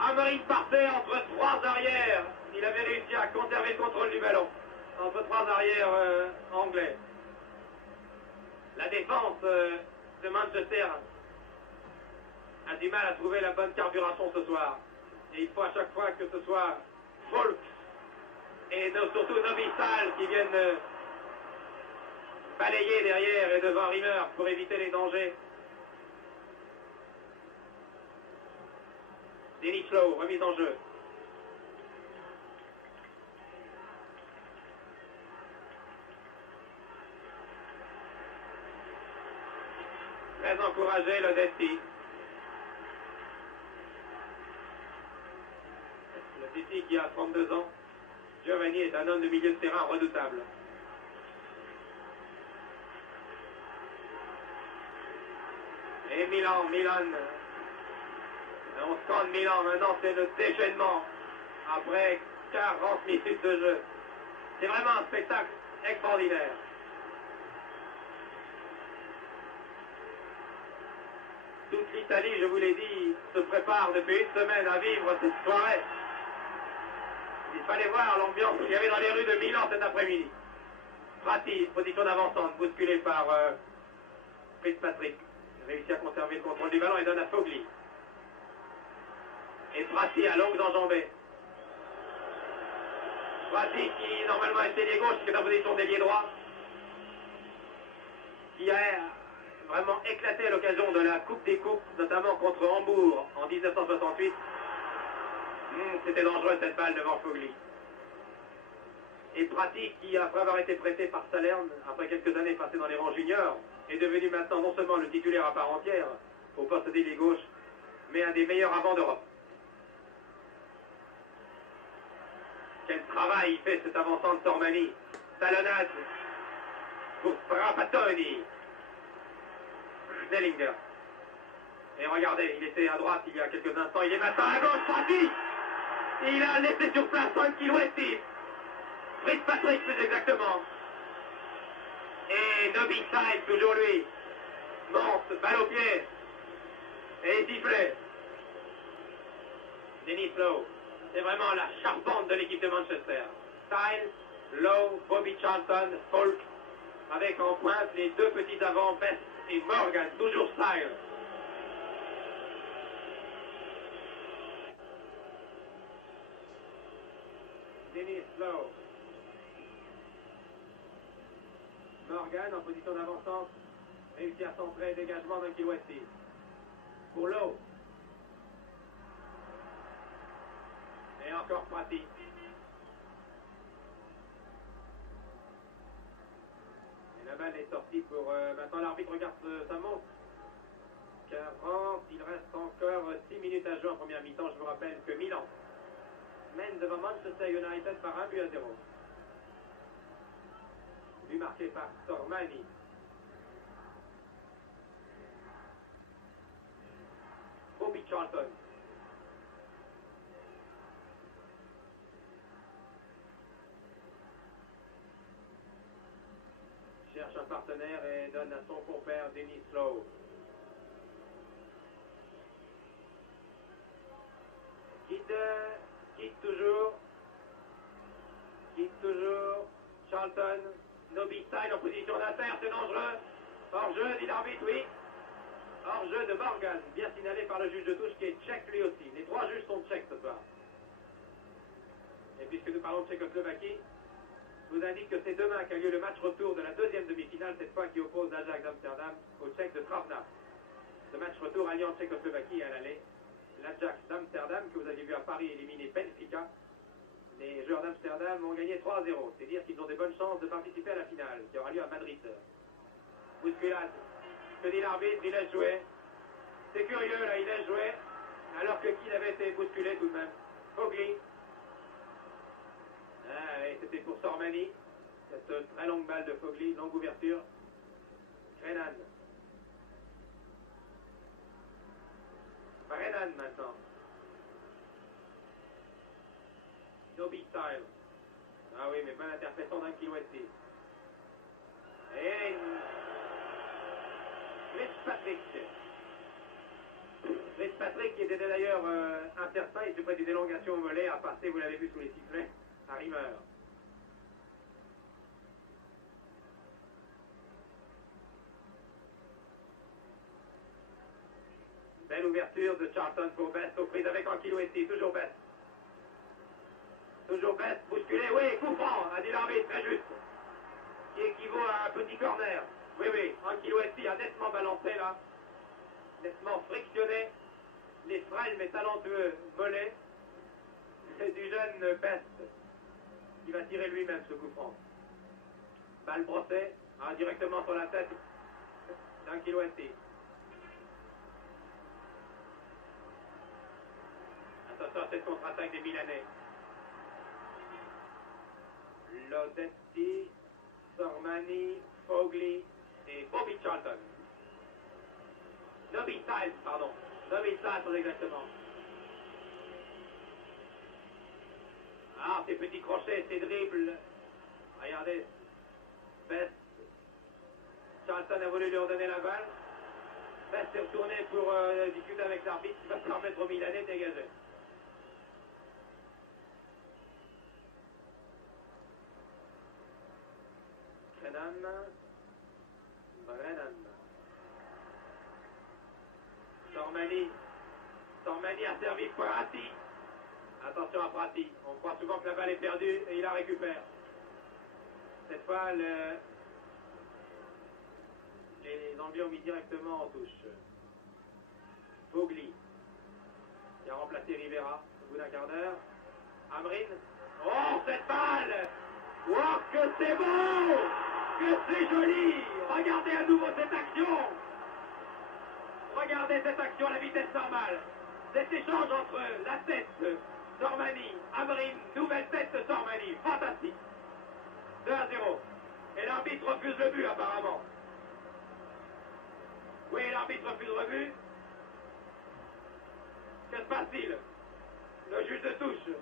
Amrine partait entre trois arrières. Il avait réussi à conserver le contrôle du ballon. Entre trois arrières anglais. La défense de Manchester a du mal à trouver la bonne carburation ce soir. Et il faut à chaque fois que ce soit Folk et surtout Nobisal qui viennent balayer derrière et devant Rimmer pour éviter les dangers. Dennis Lowe, remise en jeu. Très encouragé le Desti. Le Desti qui a 32 ans. Giovanni est un homme de milieu de terrain redoutable. Et Milan. On scande Milan, maintenant c'est le déchaînement après 40 minutes de jeu. C'est vraiment un spectacle extraordinaire. Toute l'Italie, je vous l'ai dit, se prépare depuis une semaine à vivre cette soirée. Il fallait voir l'ambiance qu'il y avait dans les rues de Milan cet après-midi. Prati, position d'avancante, bousculé par Fitzpatrick. Il réussit à conserver le contrôle du ballon et donne à Fogli. Et Prati à longues enjambées. Prati qui normalement est ailier gauche, qui est en position d'ailier droit. Qui a vraiment éclaté à l'occasion de la Coupe des Coupes, notamment contre Hambourg en 1968. C'était dangereux cette balle devant Fogli. Et Prati qui, après avoir été prêté par Salerne, après quelques années passées dans les rangs juniors, est devenu maintenant non seulement le titulaire à part entière au poste d'ailier gauche, mais un des meilleurs avants d'Europe. Quel travail il fait cet avançant de Tormani. Talonnade pour Trapattoni. Snellinger. Et regardez, il était à droite il y a quelques instants, il est maintenant à gauche, Prati. Il a laissé sur place Frankie Westy. Fitzpatrick plus exactement. Et Nobisal, toujours lui, monte, balle au pied. Et sifflet. Dennis Lowe. C'est vraiment la charpente de l'équipe de Manchester. Style, Lowe, Bobby Charlton, Folk, avec en pointe les deux petits avants, Best et Morgan, toujours Style. Dennis Lowe. Morgan en position d'avancante, réussit à centrer, dégagement d'un Westy. Pour Lowe. Et encore Prati. Et la balle est sortie pour... maintenant l'arbitre regarde sa montre. 40, il reste encore 6 minutes à jouer en première mi-temps. Je vous rappelle que Milan mène devant Manchester United par 1-0. But marqué par Tormani. Bobby Charlton. Cherche un partenaire et donne à son compère Dennis Lowe. Quitte toujours. Charlton. Nobisal en position d'inter, c'est dangereux. Hors-jeu, dit l'arbitre, oui. Hors-jeu de Morgan, bien signalé par le juge de touche qui est tchèque lui aussi. Les trois juges sont tchèques ce soir. Et puisque nous parlons de Tchécoslovaquie, je vous indique que c'est demain qu'a lieu le match retour de la deuxième demi-finale, cette fois qui oppose l'Ajax d'Amsterdam au Tchèque de Travna. Ce match retour alliant Tchécoslovaquie à l'aller. L'Ajax d'Amsterdam, que vous avez vu à Paris éliminer Benfica. Les joueurs d'Amsterdam ont gagné 3-0. C'est dire qu'ils ont des bonnes chances de participer à la finale, qui aura lieu à Madrid. Bousculade. Que dit l'arbitre, il laisse jouer. C'est curieux là, il laisse jouer. Alors que qui avait été bousculé tout de même. Fogli. Ah, et c'était pour Sormani. Cette très longue balle de Fogli, longue ouverture. Brennan. Brennan maintenant. No big time. Ah oui, mais bonne interception d'Ankilouetti. Et Fitzpatrick. Fitzpatrick qui était d'ailleurs incertain, il se prête des élongations au mollet, à passer, vous l'avez vu sous les sifflets, à Rimmer. Belle ouverture de Charlton pour Best, aux prises avec Ankilouetti, toujours Best. Toujours Best, bousculé, oui, coup franc, a dit l'arbitre, très juste. Qui équivaut à un petit corner. Oui, oui, Ankilouetti a nettement balancé là, nettement frictionné les frêles mais talentueux mollets du jeune Best, qui va tirer lui-même ce coup franc. Balle brossée, directement sur la tête d'Ankilouetti. Attention à cette contre-attaque des Milanais. Lodetti, Sormani, Fogli et Bobby Charlton. Nobby Styles, pardon. Nobby Styles, exactement. Ah, ces petits crochets, ces dribbles. Regardez. Best. Charlton a voulu lui redonner la balle. Best est retourné pour discuter avec l'arbitre qui va permettre aux Milanais de dégager. Brennan. Sormani a servi Prati. Attention à Prati. On croit souvent que la balle est perdue et il la récupère. Cette fois, les Anglais ont mis directement en touche. Fogli, qui a remplacé Rivera au bout d'un quart d'heure. Amrin. Oh, cette balle! Oh, que c'est beau! Que c'est joli! Regardez à nouveau cette action! Regardez cette action à la vitesse normale. Cet échange entre la tête de Sormani, Amrin, nouvelle tête de Sormani. Fantastique. 2-0. Et l'arbitre refuse le but apparemment. Oui, l'arbitre refuse le but. Que se passe-t-il? Le juge de touche.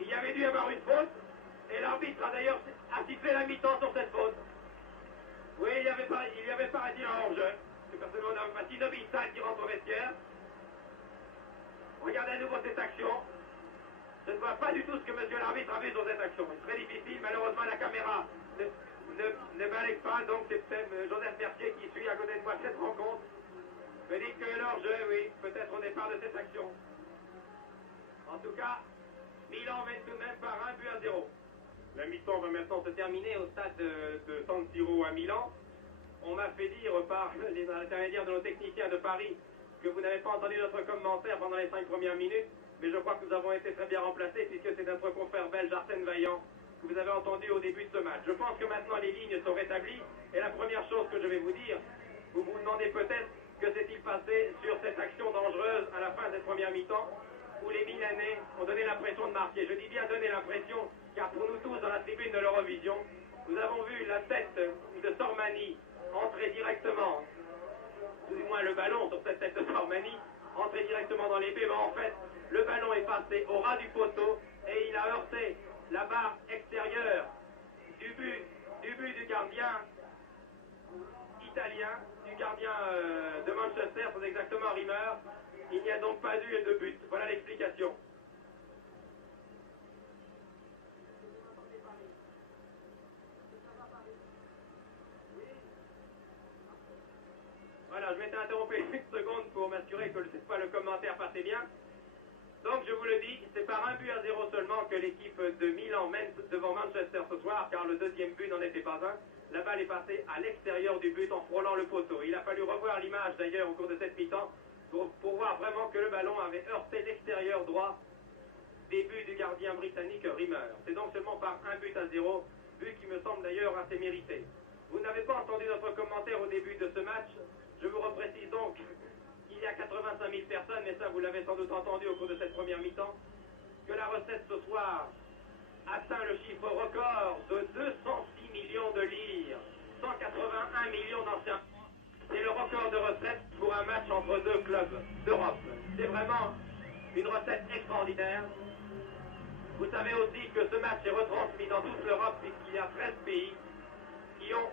Il y avait dû y avoir une faute, et l'arbitre a d'ailleurs sifflé la mi-temps sur cette faute. Oui, il y avait paraît-il un hors-jeu. C'est personnellement on a Martino Bissal qui rentre au vestiaire. Regardez à nouveau cette action. Je ne vois pas du tout ce que monsieur l'arbitre a vu sur cette action. C'est très difficile, malheureusement la caméra ne balaye pas, donc c'est Joseph Mercier qui suit à côté de moi cette rencontre. Me dit que l'hors-jeu, oui, peut-être au départ de cette action. En tout cas, Milan mène tout de même par 1-0. La mi-temps va maintenant se terminer au stade de San Siro à Milan. On m'a fait dire par les intermédiaires de nos techniciens de Paris que vous n'avez pas entendu notre commentaire pendant les 5 premières minutes, mais je crois que nous avons été très bien remplacés puisque c'est notre confrère belge Arsène Vaillant que vous avez entendu au début de ce match. Je pense que maintenant les lignes sont rétablies et la première chose que je vais vous dire, vous vous demandez peut-être que s'est-il passé sur cette action dangereuse à la fin de cette première mi-temps où les Milanais ont donné l'impression de marquer. Je dis bien donner l'impression, car pour nous tous dans la tribune de l'Eurovision, nous avons vu la tête de Sormani entrer directement, ou du moins le ballon sur cette tête de Sormani, entrer directement dans les buts, mais en fait, le ballon est passé au ras du poteau et il a heurté la barre extérieure du but du gardien italien, du gardien de Manchester, c'est exactement Rimmer. Il n'y a donc pas eu de but. Voilà l'explication. Voilà, je m'étais interrompu une seconde pour m'assurer que cette fois le commentaire passait bien. Donc je vous le dis, c'est par 1-0 seulement que l'équipe de Milan mène devant Manchester ce soir, car le deuxième but n'en était pas un. La balle est passée à l'extérieur du but en frôlant le poteau. Il a fallu revoir l'image d'ailleurs au cours de cette mi-temps pour voir vraiment que le ballon avait heurté l'extérieur droit des buts du gardien britannique Rimmer. C'est donc seulement par 1-0, but qui me semble d'ailleurs assez mérité. Vous n'avez pas entendu notre commentaire au début de ce match, Je vous reprécise donc qu'il y a 85 000 personnes, mais ça vous l'avez sans doute entendu au cours de cette première mi-temps, que la recette ce soir atteint le chiffre record de 206 millions de lire, 181 millions d'anciens. C'est le record de recette pour un match entre deux clubs d'Europe. C'est vraiment une recette extraordinaire. Vous savez aussi que ce match est retransmis dans toute l'Europe puisqu'il y a 13 pays qui ont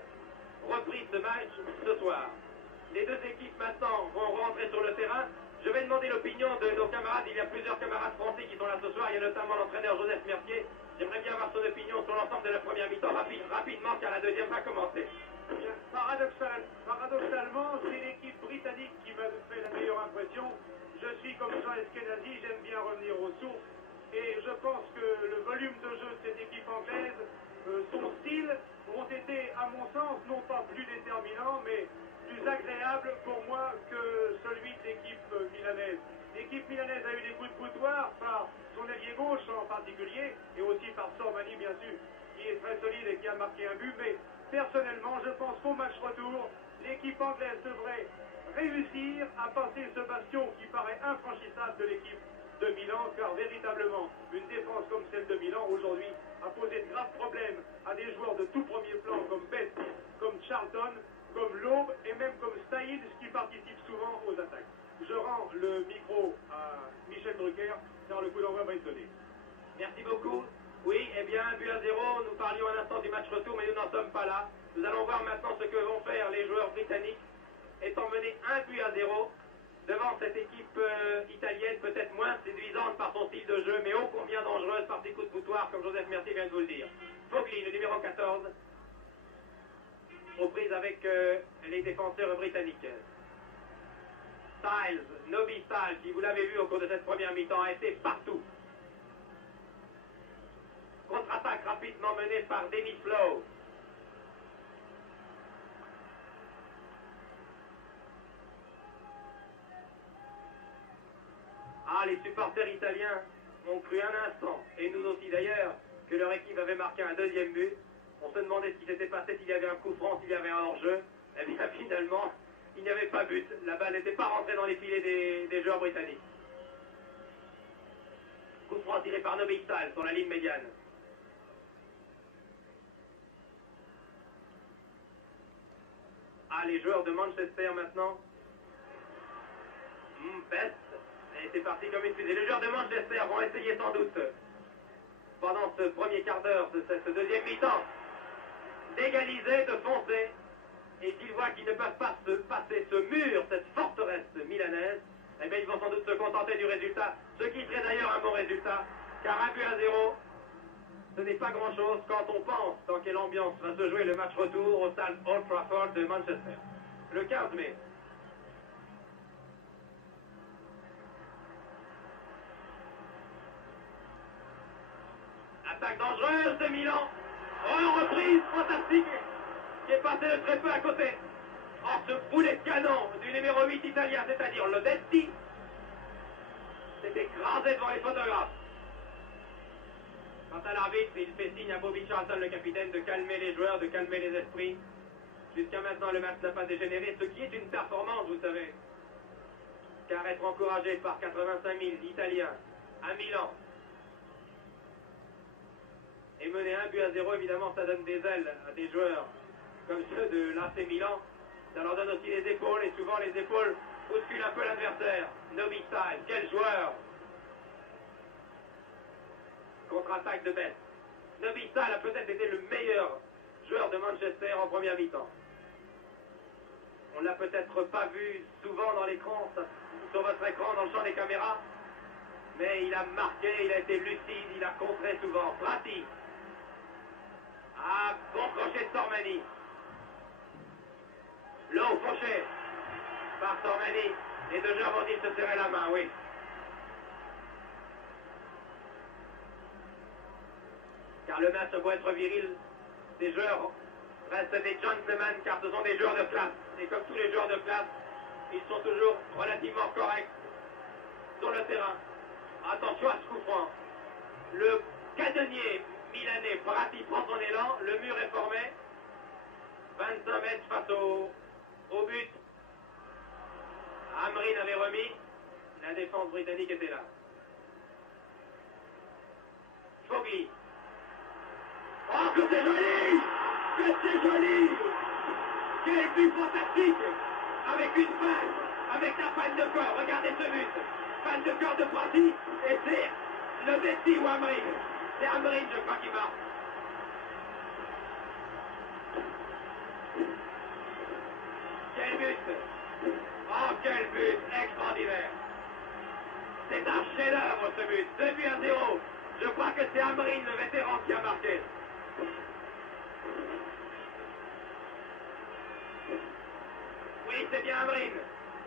repris ce match ce soir. Les deux équipes maintenant vont rentrer sur le terrain. Je vais demander l'opinion de nos camarades. Il y a plusieurs camarades français qui sont là ce soir. Il y a notamment l'entraîneur Joseph Mercier. J'aimerais bien avoir son opinion sur l'ensemble de la première mi-temps rapidement car la deuxième va commencer. Paradoxalement, c'est l'équipe britannique qui m'a fait la meilleure impression. Je suis comme Jean Eskenazi, j'aime bien revenir aux sources. Et je pense que le volume de jeu de cette équipe anglaise, son style, ont été, à mon sens, non pas plus déterminants, mais plus agréables pour moi que celui de l'équipe milanaise. L'équipe milanaise a eu des coups de boutoir par son ailier gauche en particulier, et aussi par Sormani, bien sûr, qui est très solide et qui a marqué un but, mais personnellement, je pense qu'au match retour, l'équipe anglaise devrait réussir à passer ce bastion qui paraît infranchissable de l'équipe de Milan, car véritablement, une défense comme celle de Milan aujourd'hui a posé de graves problèmes à des joueurs de tout premier plan comme Best, comme Charlton, comme Loeb et même comme Staïd, qui participent souvent aux attaques. Je rends le micro à Michel Drucker, car le coup d'envoi va être donné. Merci beaucoup. Oui, eh bien, 1-0, nous parlions un instant du match retour, mais nous n'en sommes pas là. Nous allons voir maintenant ce que vont faire les joueurs britanniques, étant menés 1-0 devant cette équipe italienne, peut-être moins séduisante par son style de jeu, mais ô combien dangereuse par ses coups de boutoir, comme Joseph Mercier vient de vous le dire. Fogli, le numéro 14, aux prises avec les défenseurs britanniques. Styles, Nobby Styles, qui vous l'avez vu au cours de cette première mi-temps, a été partout. Contre-attaque rapidement menée par Denis Flow. Ah, les supporters italiens ont cru un instant, et nous aussi d'ailleurs, que leur équipe avait marqué un deuxième but. On se demandait ce qui s'était passé, s'il y avait un coup franc, s'il y avait un hors-jeu. Eh bien finalement, il n'y avait pas but. La balle n'était pas rentrée dans les filets des joueurs britanniques. Coup franc tiré par Nobby Styles sur la ligne médiane. Ah, les joueurs de Manchester maintenant. Best. Et c'est parti comme une fusée. Les joueurs de Manchester vont essayer sans doute, pendant ce premier quart d'heure de cette deuxième mi-temps, d'égaliser, de foncer. Et s'ils voient qu'ils ne peuvent pas se passer ce mur, cette forteresse milanaise, eh bien ils vont sans doute se contenter du résultat, ce qui serait d'ailleurs un bon résultat, car 1-0, ce n'est pas grand-chose quand on pense dans quelle ambiance va se jouer le match retour au stade Old Trafford de Manchester, le 15 mai. Attaque dangereuse de Milan. Oh, reprise fantastique qui est passée de très peu à côté. Or, ce boulet de canon du numéro 8 italien, c'est-à-dire le Detti, s'est écrasé devant les photographes. Quant à l'arbitre, il fait signe à Bobby Charlton, le capitaine, de calmer les joueurs, de calmer les esprits. Jusqu'à maintenant, le match n'a pas dégénéré, ce qui est une performance, vous savez. Car être encouragé par 85 000 Italiens à Milan et mener 1-0, évidemment, ça donne des ailes à des joueurs comme ceux de l'AC Milan. Ça leur donne aussi les épaules, et souvent les épaules bousculent un peu l'adversaire. Nobby Styles, quel joueur! Contre-attaque de Best. Nobby Styles a peut-être été le meilleur joueur de Manchester en première mi-temps. On ne l'a peut-être pas vu souvent dans l'écran, sur votre écran, dans le champ des caméras, mais il a marqué, il a été lucide, il a contré souvent. Prati. Ah, bon crochet de Sormani. L'eau fauché par Sormani. Les deux joueurs vont-ils se serrer la main, oui. Car le match doit être viril. Ces joueurs restent des gentlemen car ce sont des joueurs de classe. Et comme tous les joueurs de classe, ils sont toujours relativement corrects sur le terrain. Attention à ce coup franc. Le cadennier milanais Prati prend son élan, le mur est formé. 25 mètres face au but. Amrine avait remis. La défense britannique était là. Fogli. Oh, que c'est joli! Que c'est joli! Quel but fantastique! Avec une balle, avec la panne de corps. Regardez ce but. Panne de corps de Prati. Et c'est le Messi ou Amrine. C'est Amrine, je crois, qui marque. Quel but! Oh, quel but extraordinaire! C'est un chef-d'œuvre ce but. 2-0. Je crois que c'est Amrine, le vétéran, qui a marqué. Oui, c'est bien Amrine.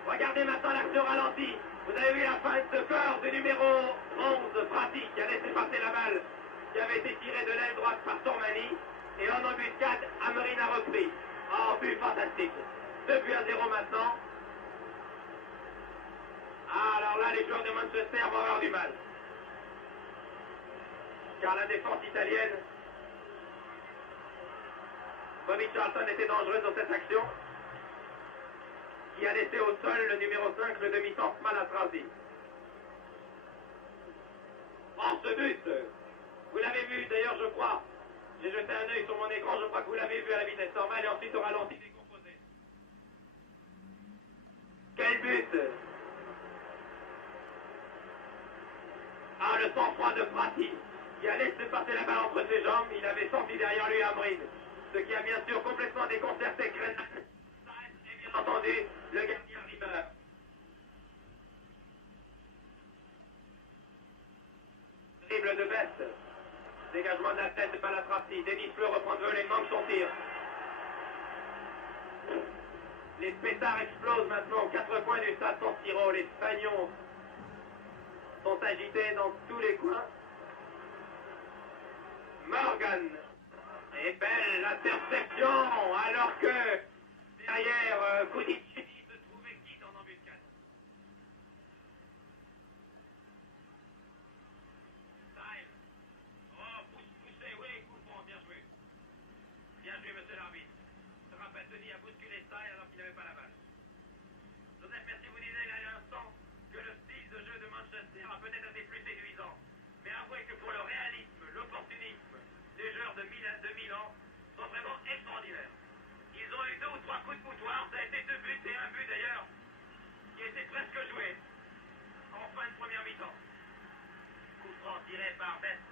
Regardez maintenant l'action ralentie. Vous avez vu la fin de corps du numéro 11, Prati, qui a laissé passer la balle, qui avait été tirée de l'aile droite par Sormani. Et en but 4, Amrine a repris. Oh, but fantastique. 2-0 maintenant. Ah, alors là, les joueurs de Manchester vont avoir du mal. Car la défense italienne, Bobby Charlton était dangereux dans cette action, qui a laissé au sol le numéro 5, le demi-temps Malatrazi. Oh, ce but, vous l'avez vu d'ailleurs, je crois. J'ai jeté un œil sur mon écran, je crois que vous l'avez vu à la vitesse normale et ensuite au ralenti décomposé. Quel but! Ah, le sang-froid de Prati, qui a laissé passer la balle entre ses jambes. Il avait senti derrière lui Amrine, ce qui a bien sûr complètement déconcerté Grenan. Et bien entendu, le gardien Rimmer. Dribble de Best. Dégagement de la tête de Malatrasi. Denis Fleu reprend de voler, manque son tir. Les pétards explosent maintenant aux quatre coins du stade San Siro. Les Spagnons sont agités dans tous les coins. Morgan. Et belle interception, alors que derrière Koudici se trouvait qui en embuscade. Style. Oh, poussé, oui, coup franc, bien joué. Bien joué, monsieur l'arbitre. Rapatoni a bousculé Style alors qu'il n'avait pas la balle. Joseph Mercier vous disait là à l'instant que le style de jeu de Manchester a peut-être été plus séduisant. Mais avouez que pour le réalisme, l'opportunisme, les joueurs de Milan sont vraiment extraordinaires. Ils ont eu 2 ou 3 coups de boutoir, ça a été 2 buts et un but d'ailleurs, qui était presque joué en fin de première mi-temps. Coup franc tiré par Best.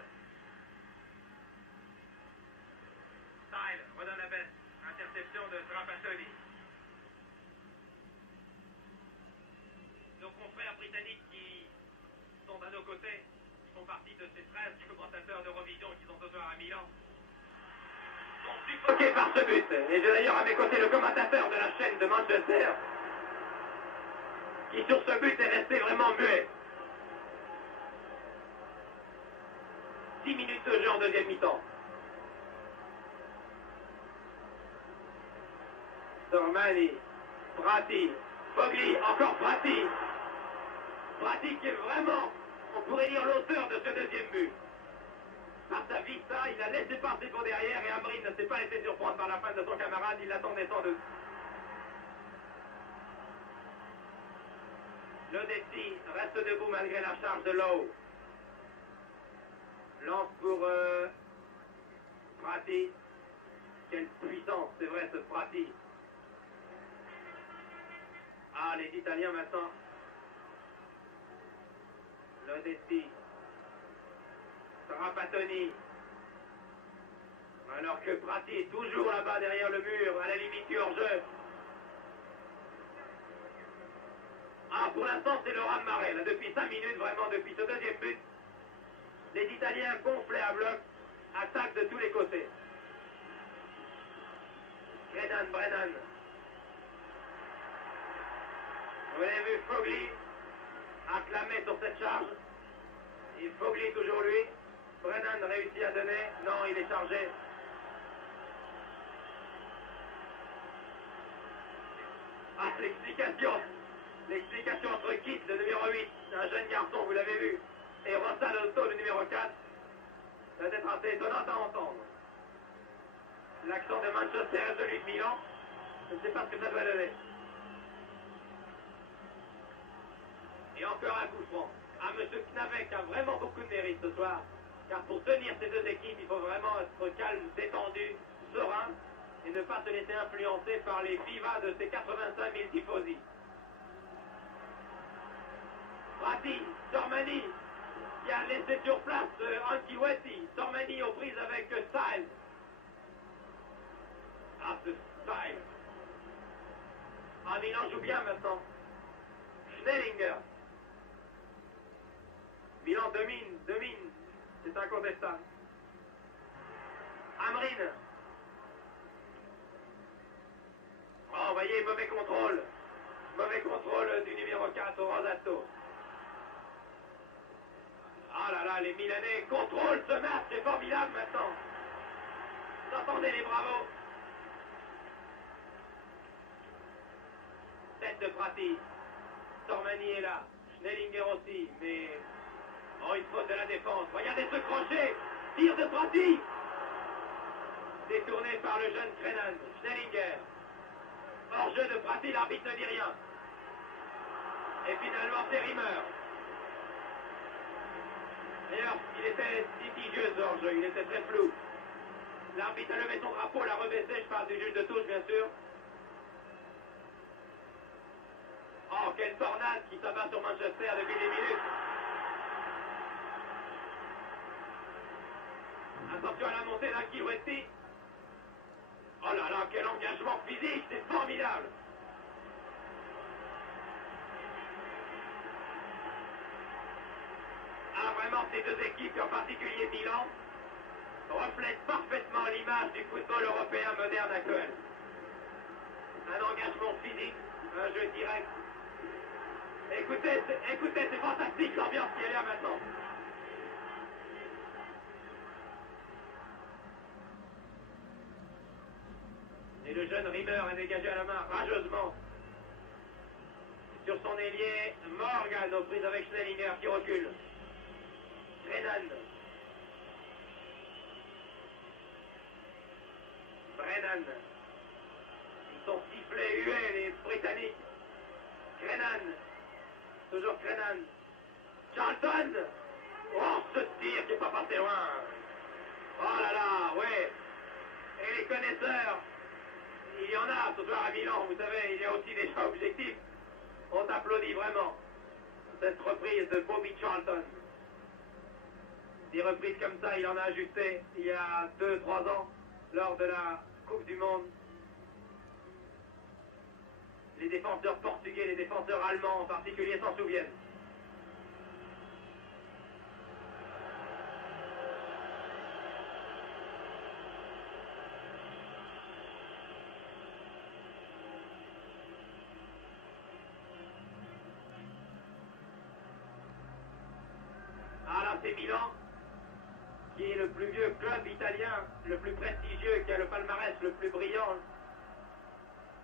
Style redonne à Best. Interception de Trapattoni. Nos confrères britanniques qui sont à nos côtés font partie de ces 13 commentateurs d'Eurovision qui sont ce soir à Milan. Sont suffoqués par ce but. Et j'ai d'ailleurs à mes côtés le commentateur de la chaîne de Manchester qui sur ce but est resté vraiment muet. 10 minutes de jeu en deuxième mi-temps. Sormani, Prati, Fogli, encore Prati. Prati qui est vraiment, on pourrait dire, l'auteur de ce deuxième but. Par sa vista, il a laissé passer pour derrière et Amrine ne s'est pas laissé surprendre par la fin de son camarade, il l'attendait sans doute. Lodetti reste debout malgré la charge de Lowe. Lance pour Prati. Quelle puissance, c'est vrai, ce Prati. Ah, les Italiens maintenant. Lodetti. Trapattoni. Alors que Prati est toujours là-bas derrière le mur, à la limite du hors-jeu. Ah, pour l'instant, c'est le raz-de-marée. Là, depuis 5 minutes, vraiment, depuis ce deuxième but, les Italiens gonflés à bloc, attaquent de tous les côtés. Brennan. Vous avez vu Fogli acclamé sur cette charge. Et Fogli toujours lui. Brennan réussit à donner. Non, il est chargé. Ah, l'explication entre Kit, le numéro 8, un jeune garçon, vous l'avez vu, et Rossalotto, le numéro 4, ça doit être assez étonnant à entendre. L'accent de Manchester et celui de Milan, je ne sais pas ce que ça doit donner. Et encore un coup franc. Ah, M. Knavec a vraiment beaucoup de mérite ce soir. Car pour tenir ces deux équipes, il faut vraiment être calme, détendu, serein, et ne pas se laisser influencer par les vivas de ces 85 000 tifosi. Prati, Sormani, qui a laissé sur place Anki Weti. Sormani aux prises avec Styles. Ah, ce Styles. Ah, Milan joue bien maintenant. Schnellinger. Milan domine. C'est incontestable. Amrine. Oh, voyez, mauvais contrôle. Mauvais contrôle du numéro 4, Rosato. Ah là là, les Milanais contrôlent ce match, c'est formidable maintenant. Vous entendez les bravos. Tête de Prati. Sormani est là. Schnellinger aussi, mais... Oh, une faute de la défense. Regardez ce crochet. Tir de Prati. Détourné par le jeune Krenan. Schnellinger. Hors-jeu de Prati, l'arbitre ne dit rien. Et finalement, c'est Rimmer. D'ailleurs, il était litigieux ce hors-jeu, il était très flou. L'arbitre a levé son drapeau, l'a rebaissé, je parle du juge de touche, bien sûr. Oh, quelle tornade qui s'abat sur Manchester depuis des minutes. Attention à la montée d'Anki Weti. Oh là là, quel engagement physique, c'est formidable. Ah, vraiment, ces deux équipes, et en particulier Milan, reflètent parfaitement l'image du football européen moderne actuel. Un engagement physique, un jeu direct. Écoutez, c'est fantastique l'ambiance qui est là maintenant. Et le jeune Rimmer a dégagé à la main rageusement. Sur son ailier, Morgan aux prises avec Schnellinger qui recule. Brennan. Ils sont sifflés, hués, les Britanniques. Brennan. Toujours Brennan. Charlton. Oh, ce tir qui n'est pas passé loin. Oh là là, ouais. Et les connaisseurs, il y en a ce soir à Milan, vous savez, il y a aussi des gens objectifs. On t'applaudit vraiment. Cette reprise de Bobby Charlton. Des reprises comme ça, il en a ajusté il y a 2-3 ans, lors de la Coupe du Monde. Les défenseurs portugais, les défenseurs allemands en particulier s'en souviennent. Ah là, c'est Milan, qui est le plus vieux club italien, le plus prestigieux, qui a le palmarès le plus brillant,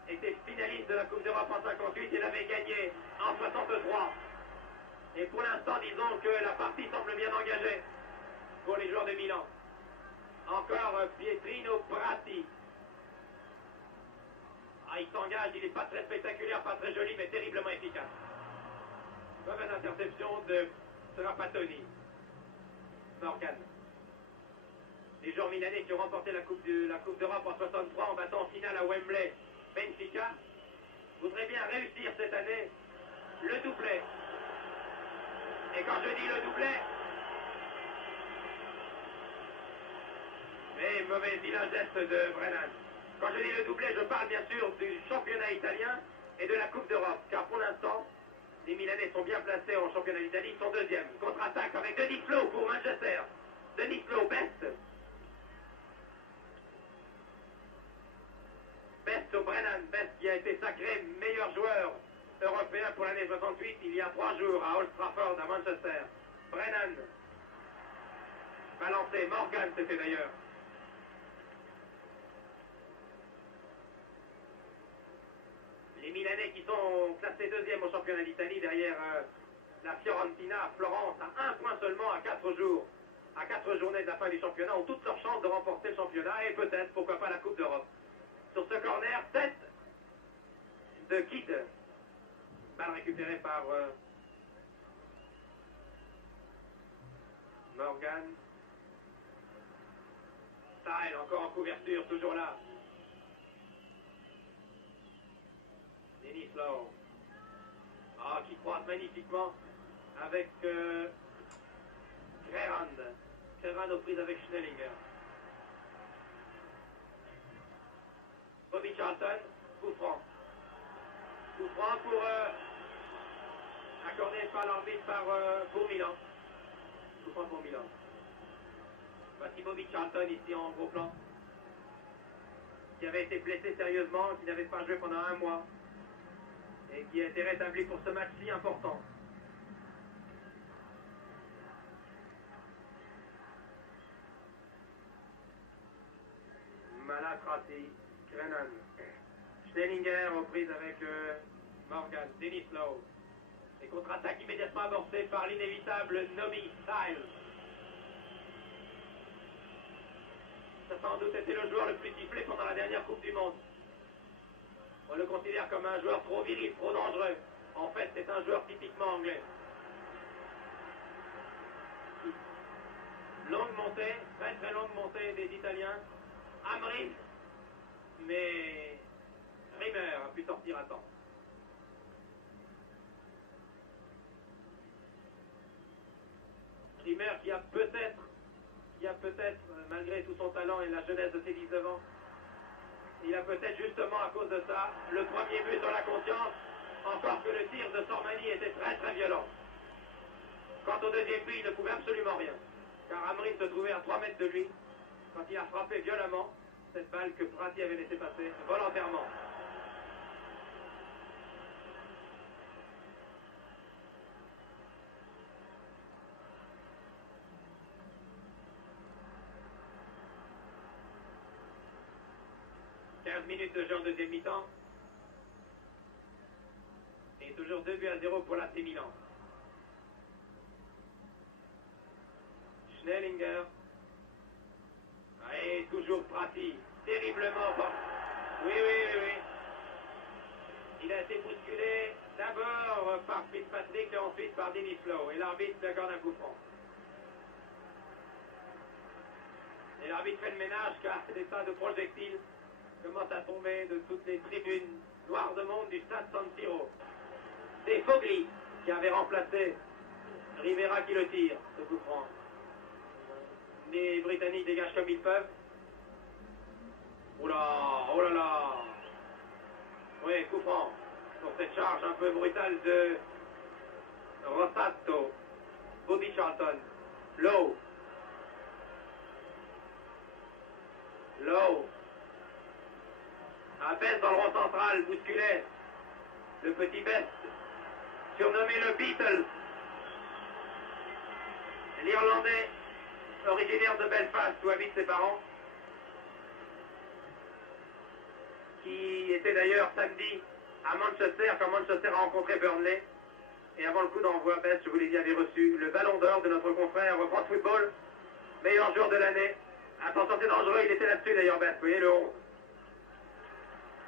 était finaliste de la Coupe d'Europe en 58, il avait gagné en 63. Et pour l'instant, disons que la partie semble bien engagée pour les joueurs de Milan. Encore Pietrino Prati. Ah, il s'engage, il n'est pas très spectaculaire, pas très joli, mais terriblement efficace. Mauvaise interception de Trapattoni. Morgan. Les joueurs milanais qui ont remporté la Coupe d'Europe en 63 en battant en finale à Wembley Benfica voudraient bien réussir cette année le doublé. Et quand je dis le doublé, mais mauvais vilain geste de Brennan. Quand je dis le doublé, je parle bien sûr du championnat italien et de la Coupe d'Europe, car pour l'instant, les Milanais sont bien placés en championnat d'Italie, ils sont deuxièmes. Contre-attaque avec Denis Flo pour Manchester. Denis Flo, Best. Best au Brennan, Best qui a été sacré meilleur joueur européen pour l'année 68 il y a 3 jours à Old Trafford à Manchester. Brennan. Balancé, Morgan c'était d'ailleurs. Les Milanais qui sont classés deuxième au championnat d'Italie derrière la Fiorentina, Florence, à 1 point seulement à 4 jours. À 4 journées de la fin du championnat, ont toutes leurs chances de remporter le championnat et peut-être, pourquoi pas, la Coupe d'Europe. Sur ce corner, tête de Kidd. Balle récupérée par Morgan. Style, encore en couverture, toujours là. Denis Lowe. Ah, qui croise magnifiquement avec Grerand. Grerand aux prises avec Schnellinger. Bobby Charlton, coup franc. Coup franc pour accordé par l'arbitre pour Milan. Coup franc pour Milan. Voici Bobby Charlton ici en gros plan. Qui avait été blessé sérieusement, qui n'avait pas joué pendant un mois. Et qui a été rétabli pour ce match si important. Malakrati, Grenan, Schnellinger aux prises avec Morgan, Denis Lowe. Et contre-attaque immédiatement amorcée par l'inévitable Nobby Styles. Ça sans doute été le joueur le plus sifflé pendant la dernière Coupe du Monde. On le considère comme un joueur trop viril, trop dangereux. En fait, c'est un joueur typiquement anglais. Longue montée, très très longue montée des Italiens. Amrin, mais Rimmer a pu sortir à temps. Rimmer qui a peut-être, malgré tout son talent et la jeunesse de ses 19 ans, il a peut-être justement à cause de ça le premier but dans la conscience, encore que le tir de Sormani était très très violent. Quant au deuxième but, il ne pouvait absolument rien, car Amrin se trouvait à 3 mètres de lui quand il a frappé violemment cette balle que Prati avait laissé passer volontairement. Minutes de jeu en deuxième mi-temps. Et toujours 2-0 pour l'AC Milan. Schnellinger. Et toujours Prati. Terriblement fort. Oui. Il a été bousculé d'abord par Fitzpatrick et ensuite par Denis Lowe. Et l'arbitre accorde un coup franc. Et l'arbitre fait le ménage car des tas de projectiles commence à tomber de toutes les tribunes noires de monde du stade San Siro. C'est Fogli qui avait remplacé Rivera qui le tire, ce coup franc. Les Britanniques dégagent comme ils peuvent. Oula, oh là là. Oui, coup franc pour cette charge un peu brutale de Rossato. Bobby Charlton. Lowe. À peine dans le rond central, bousculé, le petit Best, surnommé le Beatles, l'Irlandais, originaire de Belfast où habitent ses parents, qui était d'ailleurs samedi à Manchester quand Manchester a rencontré Burnley. Et avant le coup d'envoi, Best, je vous l'ai dit, avait reçu le ballon d'or de notre confrère France Football, meilleur joueur de l'année. Attention, c'est dangereux, il était là-dessus d'ailleurs, Best, vous voyez le 11.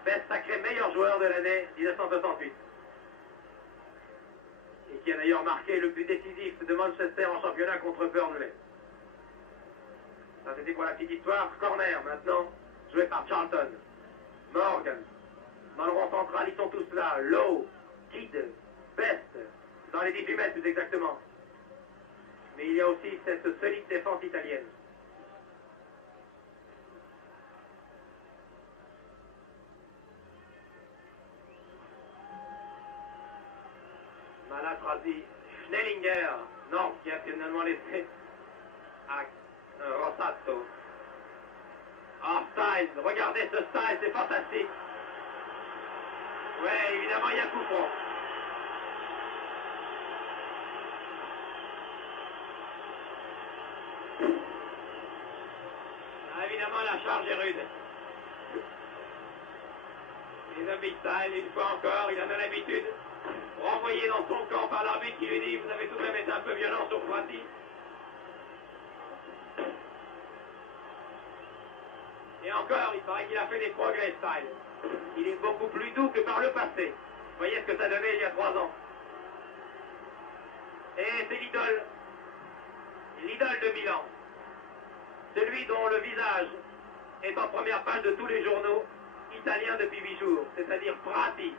Best sacré meilleur joueur de l'année 1968. Et qui a d'ailleurs marqué le but décisif de Manchester en championnat contre Burnley. Ça c'était pour la petite histoire. Corner maintenant, joué par Charlton. Morgan. Dans le rond central, ils sont tous là. Lowe, Kidd, Best. Dans les 18 mètres plus exactement. Mais il y a aussi cette solide défense italienne. Malakrati, Schnellinger, non, qui a finalement laissé à Rossato. Ah, Styles, regardez ce Styles, c'est fantastique. Ouais, évidemment, il y a coup franc. Ah, évidemment, la charge est rude. Et le Big Style, une fois encore, il en a l'habitude. Renvoyé dans son camp par l'arbitre qui lui dit vous avez tout de même été un peu violent sur Prati. Et encore, il paraît qu'il a fait des progrès, Style. Il est beaucoup plus doux que par le passé. Vous voyez ce que ça donnait il y a 3 ans. Et c'est l'idole. l'idole de Milan, celui dont le visage est en première page de tous les journaux italiens depuis 8 jours, c'est-à-dire Prati,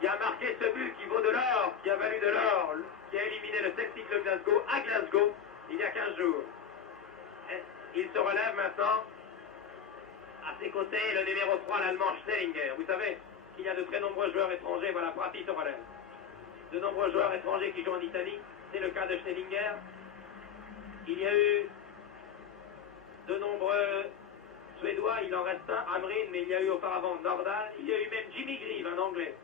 qui a marqué ce but qui vaut de l'or, qui a valu de l'or, qui a éliminé le Celtic de Glasgow à Glasgow il y a 15 jours. Et il se relève maintenant. À ses côtés, le numéro 3, l'Allemand Schnellinger. Vous savez qu'il y a de très nombreux joueurs étrangers. Voilà, Prati se relève. De nombreux joueurs étrangers qui jouent en Italie. C'est le cas de Schnellinger. Il y a eu de nombreux Suédois. Il en reste un, Amrin, mais il y a eu auparavant Nordahl. Il y a eu même Jimmy Greaves, un Anglais.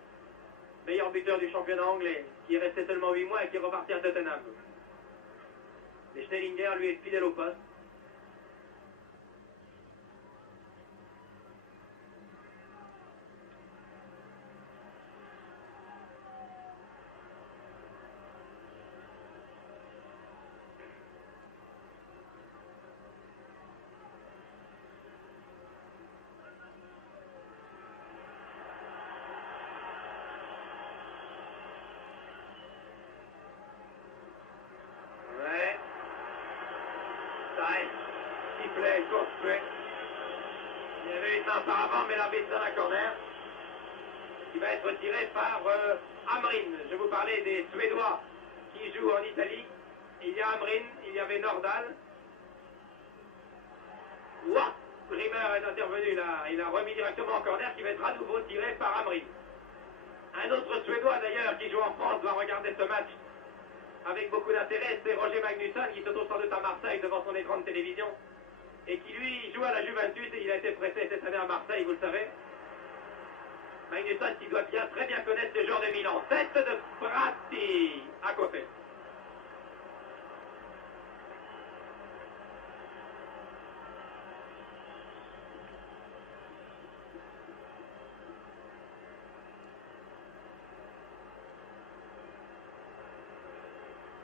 Meilleur buteur du championnat anglais, qui est resté seulement 8 mois et qui est reparti à Tottenham. Mais Schnellinger, lui, est fidèle au poste. Sifflet, court-tué. Il y avait une main auparavant, mais l'arbitre donne un corner qui va être tiré par Amrin. Je vous parlais des Suédois qui jouent en Italie. Il y a Amrin, il y avait Nordahl. Ouah, Rimmer est intervenu là. Il a remis directement en corner qui va être à nouveau tiré par Amrin. Un autre Suédois d'ailleurs qui joue en France va regarder ce match avec beaucoup d'intérêt, c'est Roger Magnusson qui se trouve sans doute à Marseille devant son écran de télévision et qui lui joue à la Juventus et il a été prêté cette année à Marseille, vous le savez. Magnusson qui doit bien, très bien connaître ce joueur de Milan. Tête de Prati à côté.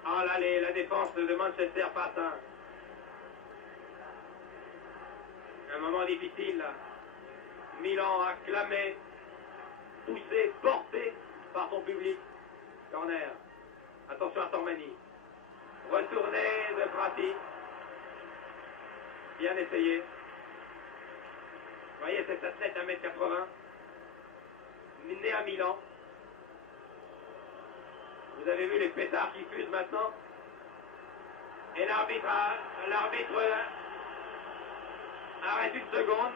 Ah là, la défense de Manchester passe un moment difficile. Là. Milan acclamé, poussé, porté par son public. Corner. Attention à Sormani. Retourné de Prati. Bien essayé. Vous voyez cet athlète 1m80. Né à Milan. Vous avez vu les pétards qui fusent maintenant. Et l'arbitre arrête une seconde.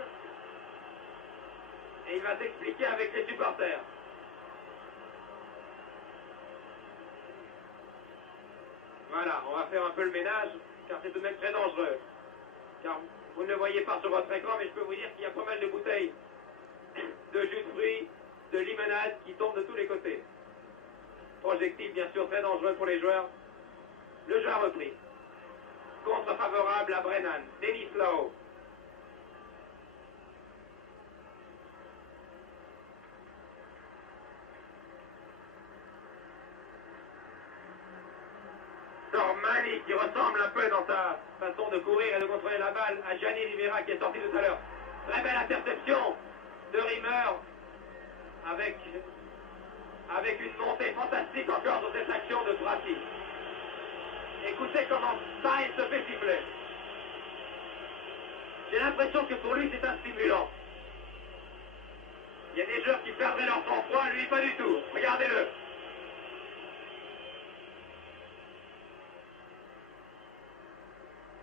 Et il va s'expliquer avec les supporters. Voilà, on va faire un peu le ménage, car c'est tout de même très dangereux. Car vous ne le voyez pas sur votre écran, mais je peux vous dire qu'il y a pas mal de bouteilles de jus de fruits, de limonade qui tombent de tous les côtés. Projectile bien sûr très dangereux pour les joueurs. Le jeu a repris. Contre favorable à Brennan. Denis Lowe. Sormani qui ressemble un peu dans sa façon de courir et de contrôler la balle à Gianni Rivera qui est sorti tout à l'heure. Très belle interception de Rimmer avec une montée fantastique encore dans cette action de Prati. Écoutez comment Sainz se fait siffler. J'ai l'impression que pour lui c'est un stimulant. Il y a des joueurs qui perdraient leur sang-froid, lui pas du tout. Regardez-le.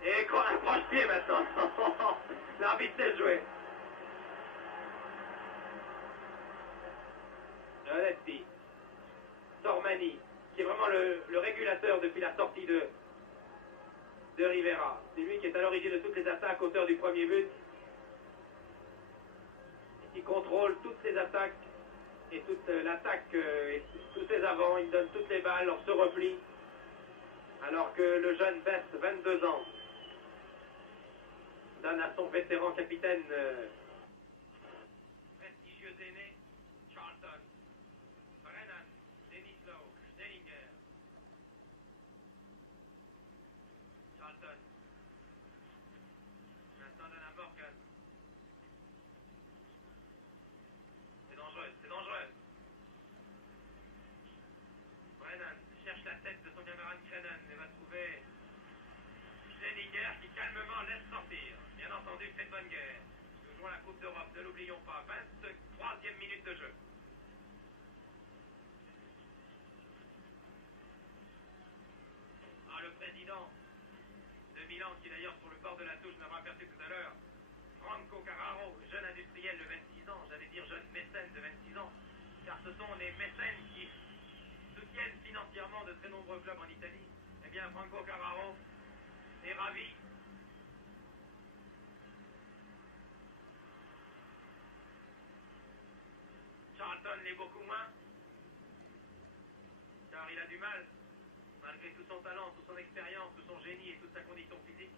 Et un croche-pied maintenant. L'arbitre sait jouer. Giannetti. Sormani, qui est vraiment le régulateur depuis la sortie de Rivera. C'est lui qui est à l'origine de toutes les attaques, auteur du premier but. Et qui contrôle toutes ses attaques et toute l'attaque et tous ses avants. Il donne toutes les balles, leur se replie. Alors que le jeune Best, 22 ans, donne à son vétéran capitaine prestigieux aîné, Charlton. Brennan, Denis Lowe, Schnellinger. Charlton. Maintenant donne à Morgan. C'est dangereux, c'est dangereux. Brennan cherche la tête de son camarade Crennan, mais va trouver calmement laisse sortir. Bien entendu, c'est bonne guerre. Nous jouons la Coupe d'Europe, ne l'oublions pas. 23e minute de jeu. Ah, le président de Milan, qui d'ailleurs sur le bord de la touche n'aura aperçu tout à l'heure, Franco Carraro, jeune industriel de 26 ans, j'allais dire jeune mécène de 26 ans, car ce sont les mécènes qui soutiennent financièrement de très nombreux clubs en Italie. Eh bien, Franco Carraro est ravi. Charlton l'est beaucoup moins, car il a du mal, malgré tout son talent, toute son expérience, tout son génie et toute sa condition physique,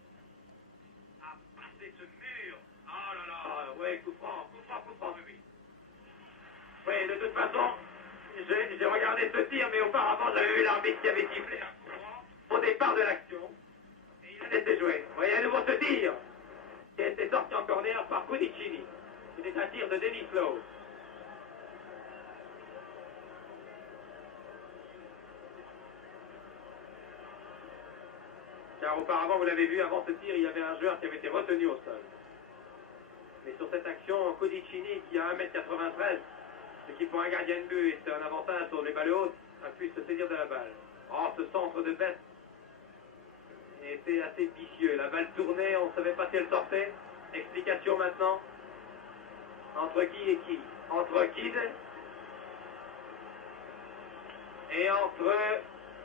à passer ce mur. Oh là là, ouais, coup franc, oui. Oui, de toute façon, j'ai regardé ce tir, mais auparavant, j'avais vu l'arbitre qui avait sifflé un coup franc au départ de l'action, et il a laissé jouer. Vous voyez à nouveau ce tir, qui a été sorti en corner par Cudicini. C'était un tir de Denis Lowe. Car auparavant, vous l'avez vu, avant ce tir, il y avait un joueur qui avait été retenu au sol. Mais sur cette action, Cudicini, qui a 1m93, ce qui pour un gardien de but est un avantage sur les balles hautes, a pu se saisir de la balle. Oh, ce centre de bête était assez vicieux. La balle tournait, on ne savait pas si elle sortait. Explication maintenant. Entre qui et qui? Entre Kidd et entre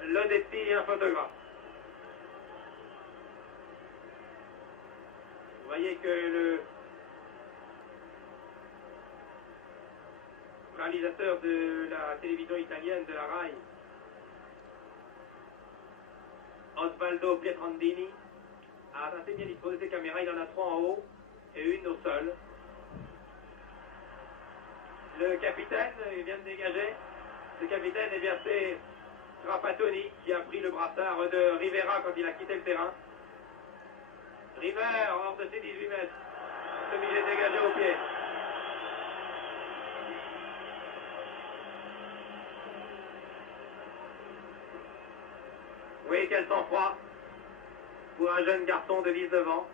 l'Odetti et un photographe. Vous voyez que le réalisateur de la télévision italienne, de la RAI, Osvaldo Pietrandini, a assez bien disposé ses caméras. Il en a 3 en haut et une au sol. Le capitaine vient de dégager. Le capitaine, eh bien, c'est Trapattoni qui a pris le brassard de Rivera quand il a quitté le terrain. River, hors de ses 18 mètres. Celui-là est dégagé au pied. Oui, quel sang-froid pour un jeune garçon de 19 ans.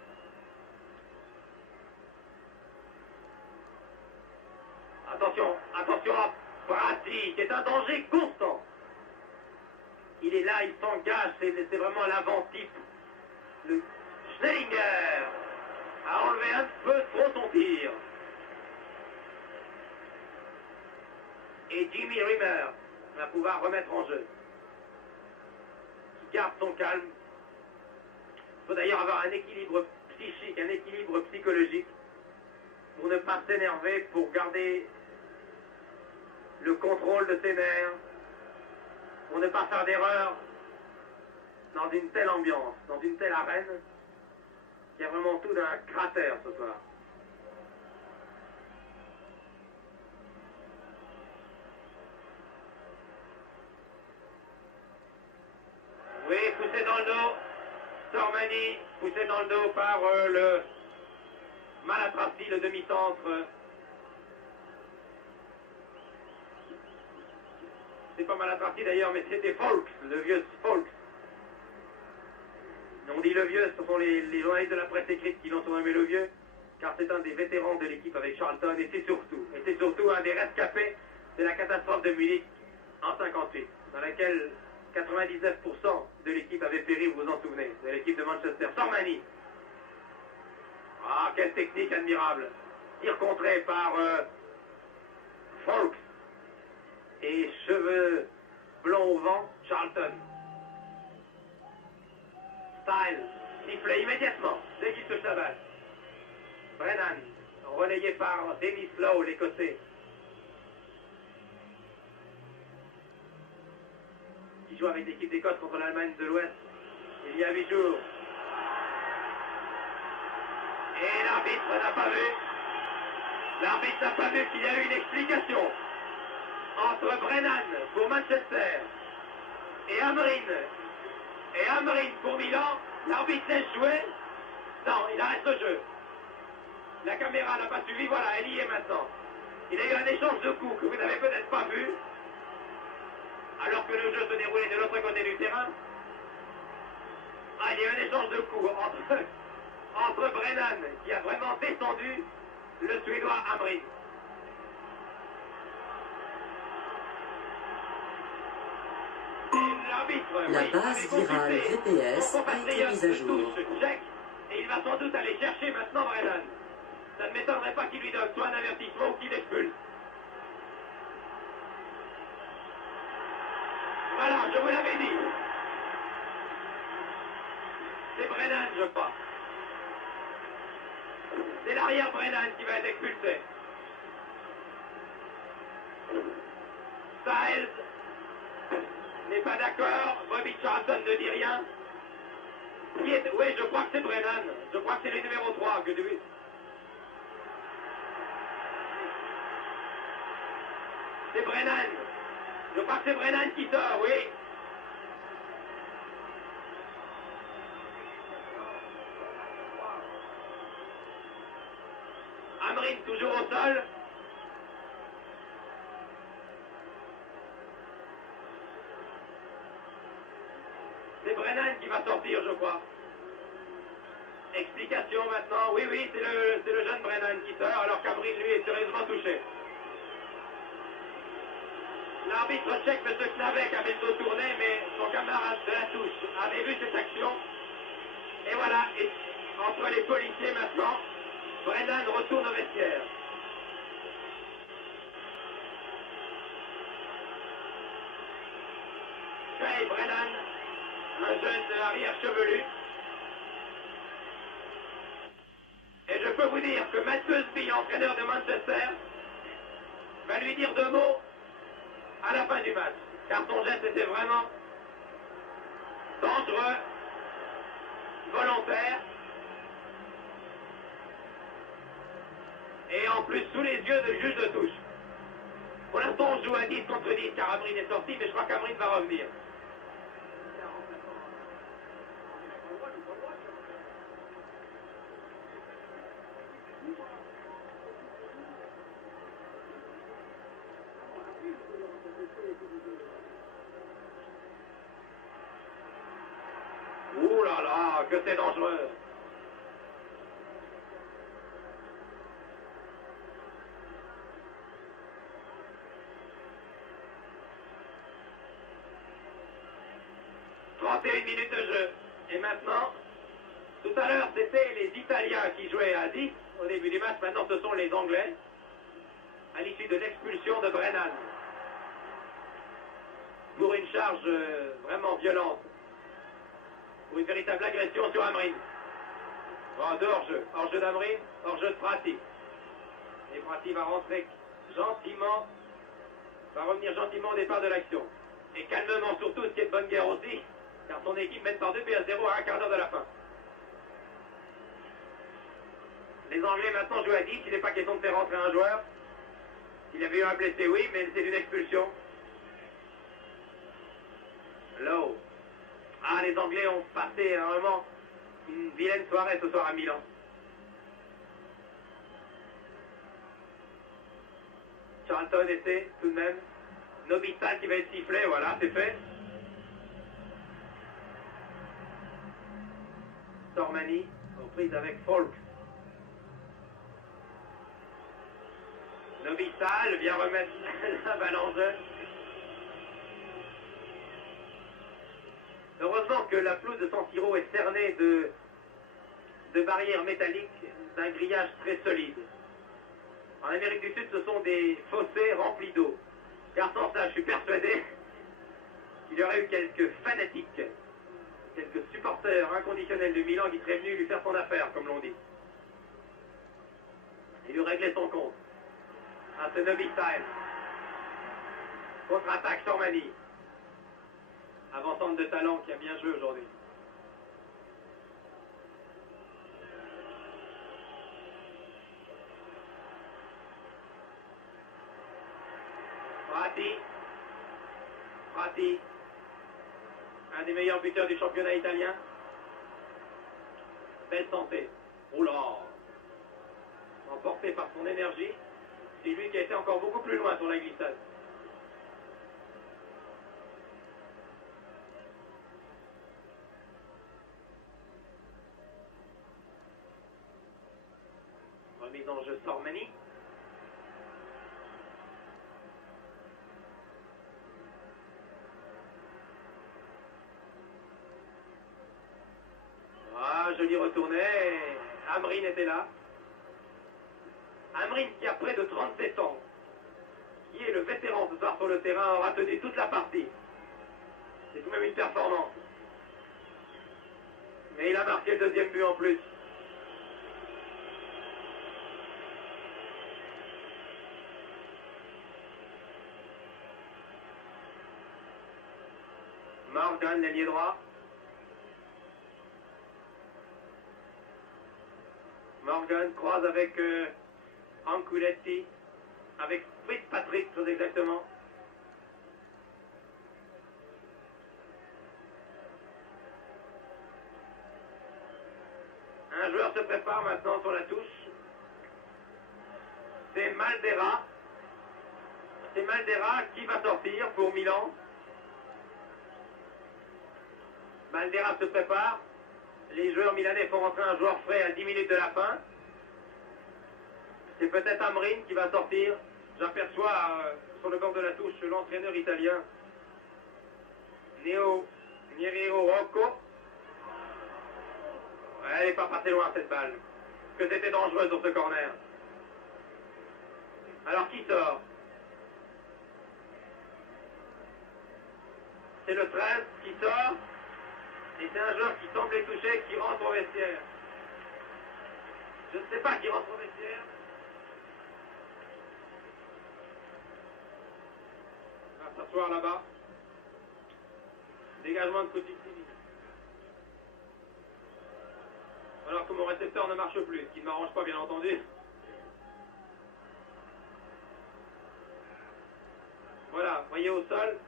Attention, attention à Bratti, qui est un danger constant. Il est là, il s'engage, c'est vraiment l'avant-type. Le Schnellinger a enlevé un peu trop son tir. Et Jimmy Rimmer va pouvoir remettre en jeu. Qui garde son calme. Il faut d'ailleurs avoir un équilibre psychique, un équilibre psychologique pour ne pas s'énerver, pour garder le contrôle de ses nerfs, pour ne pas faire d'erreur dans une telle ambiance, dans une telle arène. Il y a vraiment tout d'un cratère ce soir. Oui, poussé dans le dos. Sormani, poussé dans le dos par le Malatrassi, le demi-centre. C'est pas Malatrassi d'ailleurs, mais c'était Folks, le vieux Folks. On dit le vieux, ce sont les journalistes de la presse écrite qui l'ont surnommé le vieux, car c'est un des vétérans de l'équipe avec Charlton, et c'est surtout un des rescapés de la catastrophe de Munich en 58, dans laquelle 99% de l'équipe avait péri, vous vous en souvenez, de l'équipe de Manchester. Sormani. Ah, quelle technique admirable. Tir contré par Folks. Et cheveux blonds au vent, Charlton. Style, sifflé immédiatement, dès qu'il touche la balle. Brennan, relayé par Denis Lowe, l'Écossais. Qui joue avec l'équipe d'Écosse contre l'Allemagne de l'Ouest il y a 8 jours. Et l'arbitre n'a pas vu. L'arbitre n'a pas vu qu'il y a eu une explication entre Brennan pour Manchester et Amrin pour Milan. L'arbitre laisse jouer. Non, il arrête le jeu. La caméra n'a pas suivi, voilà, elle y est maintenant. Il y a eu un échange de coups que vous n'avez peut-être pas vu, alors que le jeu se déroulait de l'autre côté du terrain. Ah, il y a eu un échange de coups entre entre Brennan, qui a vraiment descendu le Suédois Hamrin. La base virale VPS a été mise à jour. Et il va sans doute aller chercher maintenant Brennan. Ça ne m'étonnerait pas qu'il lui donne soit un avertissement ou qu'il l'expulse. Voilà, je vous l'avais dit. C'est Brennan, je crois. C'est l'arrière Brennan qui va être expulsé. Styles n'est pas d'accord. Bobby Charlton ne dit rien. Oui, je crois que c'est Brennan. Je crois que c'est le numéro 3 que tu... C'est Brennan. Je crois que c'est Brennan qui sort, oui. Hamrin toujours au sol. C'est Brennan qui va sortir, je crois. Explication maintenant. Oui, oui, c'est le jeune Brennan qui sort, alors qu'Hamrin, lui, est sérieusement touché. L'arbitre tchèque, M. Knavek, avait le dos tourné, mais son camarade de la touche avait vu cette action. Et voilà, et entre les policiers maintenant, Brennan retourne au vestiaire. Trey Brennan, un jeune arrière chevelu. Et je peux vous dire que Matt Busby, entraîneur de Manchester, va lui dire 2 mots à la fin du match. Car son geste était vraiment dangereux, volontaire. Et en plus sous les yeux de juge de touche. Pour l'instant on joue à 10 contre 10 car Hamrin est sorti, mais je crois qu'Hamrin va revenir. Ouh là là, que c'est dangereux. Une minutes de jeu. Et maintenant, tout à l'heure, c'était les Italiens qui jouaient à 10 au début du match. Maintenant, ce sont les Anglais, à l'issue de l'expulsion de Brennan. Pour une charge vraiment violente. Pour une véritable agression sur Hamrin. Bon, de hors-jeu. Hors-jeu d'Hamrin, hors-jeu de Prati. Et Prati va rentrer gentiment, va revenir gentiment au départ de l'action. Et calmement surtout, ce qui est de bonne guerre aussi, car son équipe mène par 2 buts à 0 à un quart d'heure de la fin. Les Anglais maintenant jouent à 10, il n'est pas question de faire rentrer un joueur. S'il y avait eu un blessé, oui, mais c'est une expulsion. Lowe. Ah, les Anglais ont passé vraiment une vilaine soirée ce soir à Milan. Charlton essaie tout de même. Nobistal qui va être sifflé, voilà, c'est fait. Sormani, aux prises avec Folk. Nobistal vient remettre la balle en jeu. Heureusement que la pelouse de San Siro est cernée de barrières métalliques d'un grillage très solide. En Amérique du Sud, ce sont des fossés remplis d'eau. Car sans ça, je suis persuadé qu'il y aurait eu quelques fanatiques, quelques supporters inconditionnels de Milan qui seraient venus lui faire son affaire, comme l'on dit. Et lui régler son compte. Ah, c'est Nobistal. Contre-attaque Sormani. Avant-centre de talent qui a bien joué aujourd'hui. Prati, un des meilleurs buteurs du championnat italien. Belle santé. Oh là, emporté par son énergie, c'est lui qui a été encore beaucoup plus loin sur la glissade. en jeu Sormani. Ah, joli retourné. Amrine était là. Amrine qui a près de 37 ans, qui est le vétéran ce soir sur le terrain, aura tenu toute la partie. C'est tout de même une performance. Mais il a marqué le deuxième but en plus. Morgan, l'ailier droit. Morgan croise avec Anculetti, avec Fitzpatrick très exactement. Un joueur se prépare maintenant sur la touche. C'est Maldera. C'est Maldera qui va sortir pour Milan. Maldera se prépare. Les joueurs milanais font rentrer un joueur frais à 10 minutes de la fin. C'est peut-être Amrine qui va sortir. J'aperçois sur le bord de la touche l'entraîneur italien Nero Rocco. Elle n'est pas passée loin cette balle. Que c'était dangereux sur ce corner. Alors qui sort? C'est le 13 qui sort. Et c'est un joueur qui semble les toucher, qui rentre au vestiaire. Je ne sais pas qui rentre au vestiaire. On va s'asseoir là-bas. Dégagement de Coutinho. Alors que mon récepteur ne marche plus, ce qui ne m'arrange pas bien entendu. Voilà, voyez au sol.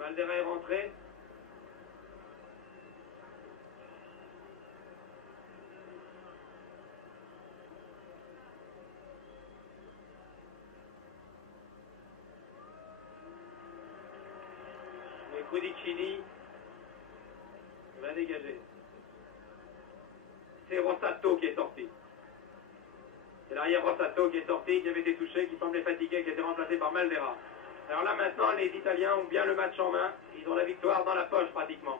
Maldera est rentré. Mais Cudicini va dégager. C'est Rossato qui est sorti. C'est l'arrière Rossato qui est sorti, qui avait été touché, qui semblait fatigué, qui a été remplacé par Maldera. Alors là maintenant, les Italiens ont bien le match en main. Ils ont la victoire dans la poche pratiquement.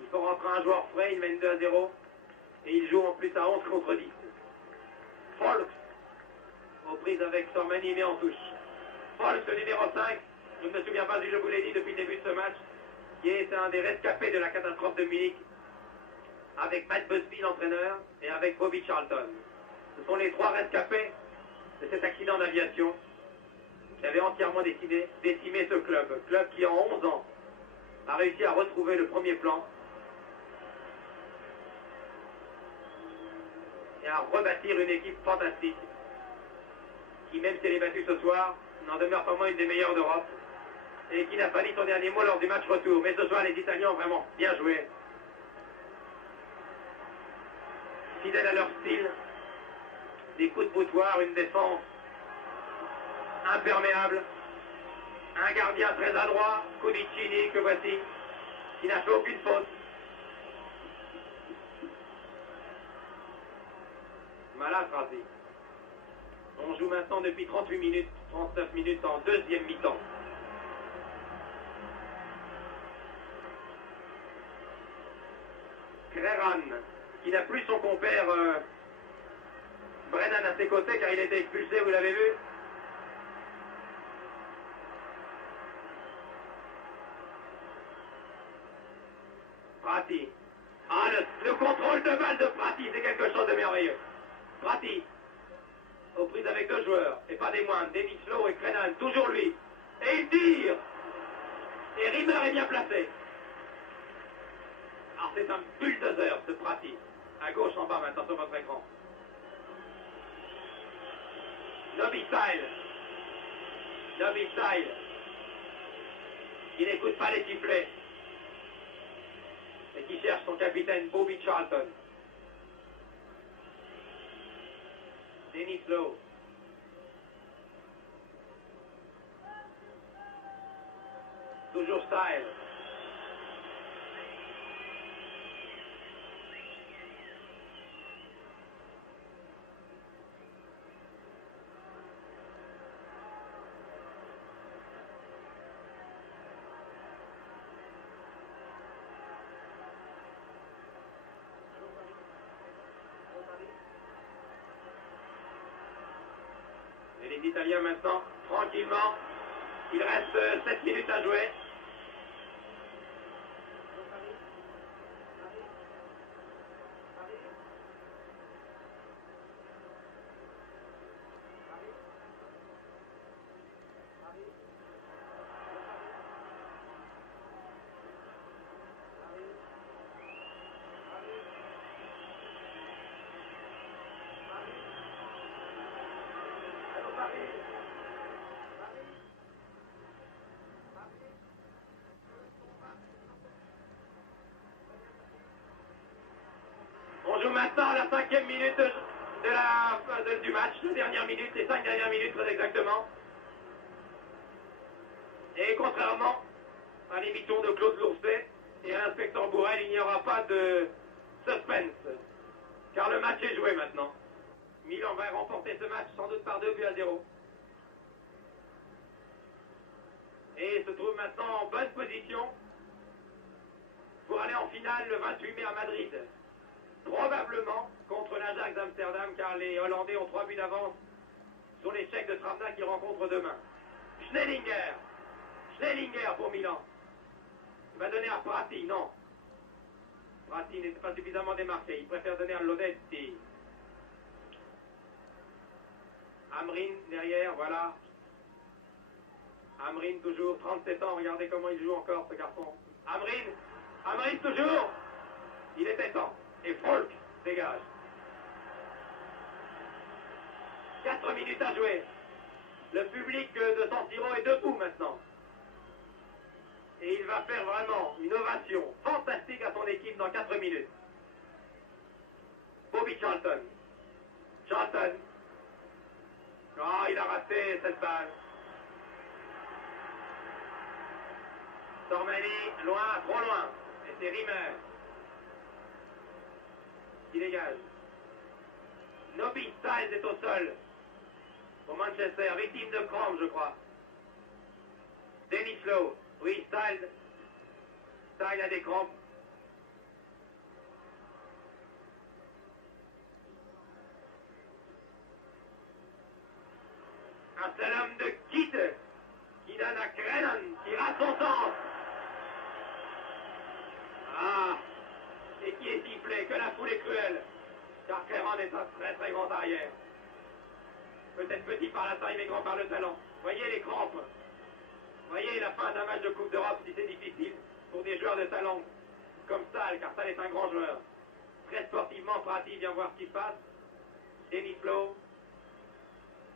Il faut rentrer un joueur frais, ils mènent 2-0. Et ils jouent en plus à 11 contre 10. Folks, aux prises avec Sormani, mais en touche. Folks, le numéro 5, je ne me souviens pas si je vous l'ai dit depuis le début de ce match, qui est un des rescapés de la catastrophe de Munich, avec Matt Busby, l'entraîneur, et avec Bobby Charlton. Ce sont les trois rescapés de cet accident d'aviation qui avait entièrement décimé ce club. Club qui, en 11 ans, a réussi à retrouver le premier plan et à rebâtir une équipe fantastique qui, même si elle est battue ce soir, n'en demeure pas moins une des meilleures d'Europe et qui n'a pas dit son dernier mot lors du match retour. Mais ce soir, les Italiens ont vraiment bien joué. Fidèles à leur style, des coups de boutoir, une défense imperméable, un gardien très adroit, Cudicini, que voici, qui n'a fait aucune faute. Malatrasi. On joue maintenant depuis 38 minutes, 39 minutes en deuxième mi-temps. Creran, qui n'a plus son compère Brennan à ses côtés car il a été expulsé, vous l'avez vu. Prati. Ah, le contrôle de balle de Prati, c'est quelque chose de merveilleux. Prati, aux prises avec deux joueurs, et pas des moindres, Denis Lowe et Crenan, toujours lui. Et il tire. Et Rimmer est bien placé. Alors c'est un bulldozer, ce Prati. À gauche en bas maintenant sur votre écran. Nobby Style. Nobby Style. Il n'écoute pas les sifflets. Et qui cherche son capitaine Bobby Charlton. Denis Lowe. Toujours Style. les Italiens maintenant, tranquillement. Il reste 7 minutes à jouer. On joue maintenant la 5e minute du match, les dernières minutes, les 5 dernières minutes très exactement. Et contrairement à l'émission de Claude Lourcet et à l'inspecteur Bourrel, il n'y aura pas de suspense, car le match est joué maintenant. Milan va remporter ce match sans doute par 2-0. Et se trouve maintenant en bonne position pour aller en finale le 28 mai à Madrid. Probablement contre l'Ajax d'Amsterdam, car les Hollandais ont 3 buts d'avance sur l'échec de Travna qui rencontre demain. Schnellinger pour Milan. Il va donner à Prati, non. Prati n'était pas suffisamment démarqué, il préfère donner à Lodetti. Amrin derrière, voilà. Amrin toujours, 37 ans, regardez comment il joue encore ce garçon. Amrin toujours. Il était temps. Et Folk dégage. 4 minutes à jouer. Le public de San Siro est debout maintenant. Et il va faire vraiment une ovation fantastique à son équipe dans 4 minutes. Bobby Charlton. Oh, il a raté cette balle. Sormani, loin, trop loin. Et c'est Rimmer qui dégage. Nobby Styles est au sol pour Manchester, victime de crampes, je crois. Dennis Lowe, oui, Styles a des crampes. Un seul homme de Kitt qui donne à Crennan, qui rate son sens. Ah, et qui est sifflé, que la foule est cruelle, car Crennan est un très très grand arrière. Peut-être petit par la taille, mais grand par le talent. Voyez les crampes. Voyez la fin d'un match de Coupe d'Europe, si c'est difficile pour des joueurs de talent comme Stahl, car Stahl est un grand joueur. Très sportivement, Prati vient voir ce qui se passe. Dennis Lowe,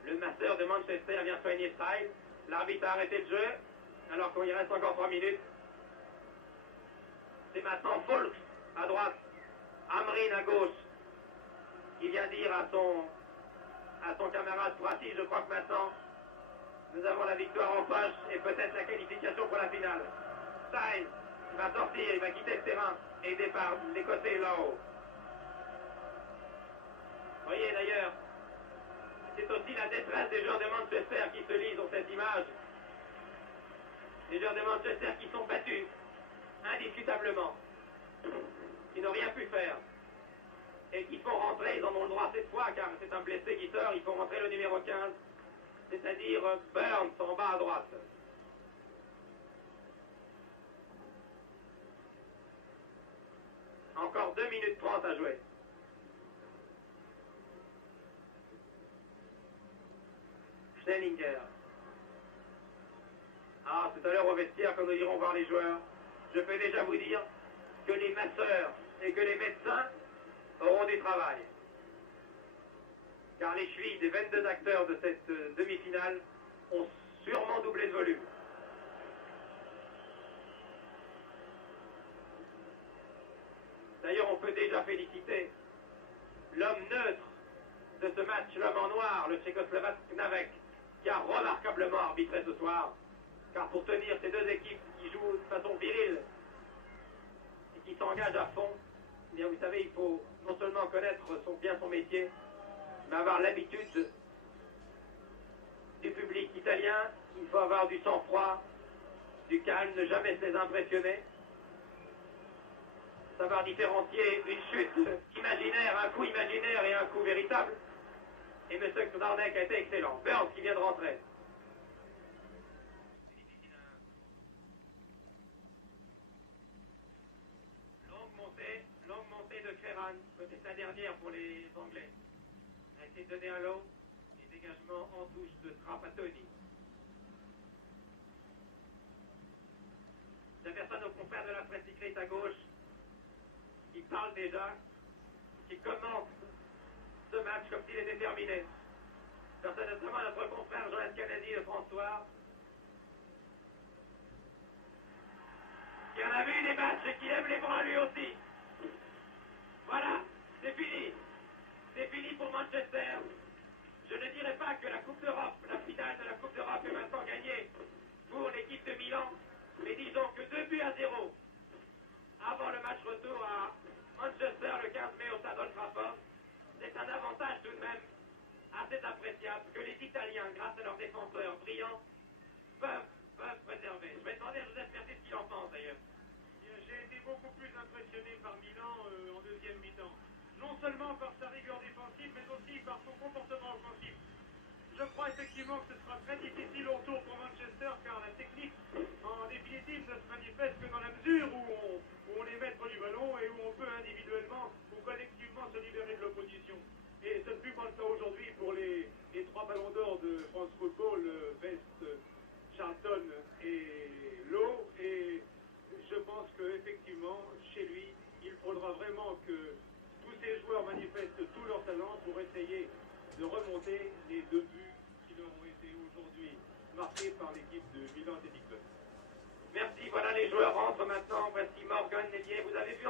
le masseur de Manchester, vient soigner Stahl. L'arbitre a arrêté le jeu, alors qu'il reste encore 3 minutes. C'est maintenant Folks à droite, Amrin à gauche. Il vient dire à son camarade Prati, je crois que maintenant, nous avons la victoire en poche et peut-être la qualification pour la finale. Stein va sortir, il va quitter le terrain et départ l'Écossais là-haut. Voyez d'ailleurs, c'est aussi la détresse des joueurs de Manchester qui se lisent dans cette image. Les joueurs de Manchester qui sont battus, indiscutablement, qui n'ont rien pu faire et qui font rentrer, ils en ont le droit cette fois car c'est un blessé qui sort, ils font rentrer le numéro 15, c'est-à-dire Burns en bas à droite. Encore 2 minutes 30 à jouer. Schnellinger. Ah, tout à l'heure au vestiaire, quand nous irons voir les joueurs, je peux déjà vous dire que les masseurs et que les médecins auront du travail. Car les chevilles des 22 acteurs de cette demi-finale ont sûrement doublé de volume. D'ailleurs, on peut déjà féliciter l'homme neutre de ce match, l'homme en noir, le Tchécoslovaque Knavek, qui a remarquablement arbitré ce soir. Car pour tenir ces deux équipes qui jouent de façon virile et qui s'engagent à fond, eh bien, vous savez, il faut non seulement connaître bien son métier, mais avoir l'habitude du public italien. Il faut avoir du sang-froid, du calme, ne jamais se les impressionner. Savoir différencier une chute imaginaire, un coup imaginaire et un coup véritable. Et M. Knarnek a été excellent. Burns qui vient de rentrer. Longue montée de Ferran. Peut-être la dernière pour les Anglais. A été donné un long. Et dégagement en touche de Trapattoni. J'aperçois nos confrères de la presse écrite à gauche qui parlent déjà, qui commentent ce match comme s'il était terminé. Notamment notre confrère Joël Kennedy de François, qui en a vu des matchs et qui lève les bras lui aussi. Voilà, c'est fini. C'est fini pour Manchester. Je ne dirais pas que la Coupe d'Europe, la finale de la Coupe d'Europe est maintenant gagnée pour l'équipe de Milan, mais disons que 2-0 avant le match retour à Manchester le 15 mai au Stade Old Trafford, c'est un avantage tout de même assez appréciable que les Italiens, grâce à leurs défenseurs brillants, peuvent préserver. Je vais demander à Joseph Mercier ce qu'il en pense d'ailleurs. J'ai été beaucoup plus impressionné par Milan en deuxième mi-temps. Non seulement par sa rigueur défensive, mais aussi par son comportement offensif. Je crois effectivement que ce sera très difficile au tour pour Manchester, car la technique, en définitive, ne se manifeste que dans la mesure où on est maître du ballon et où on peut individuellement ou collectivement se libérer de l'opposition. Et ce ne fut pas le cas aujourd'hui pour les 3 ballons d'or de France Football, Best, Charlton et Lowe. Et je pense qu'effectivement, chez lui, il faudra vraiment que tous ces joueurs manifestent tout leur talent pour essayer de remonter les 2 buts qui leur ont été aujourd'hui marqués par l'équipe de Milan Athletic Club. Merci, voilà les joueurs rentrent maintenant. Voici Morgan Nellier. Vous avez vu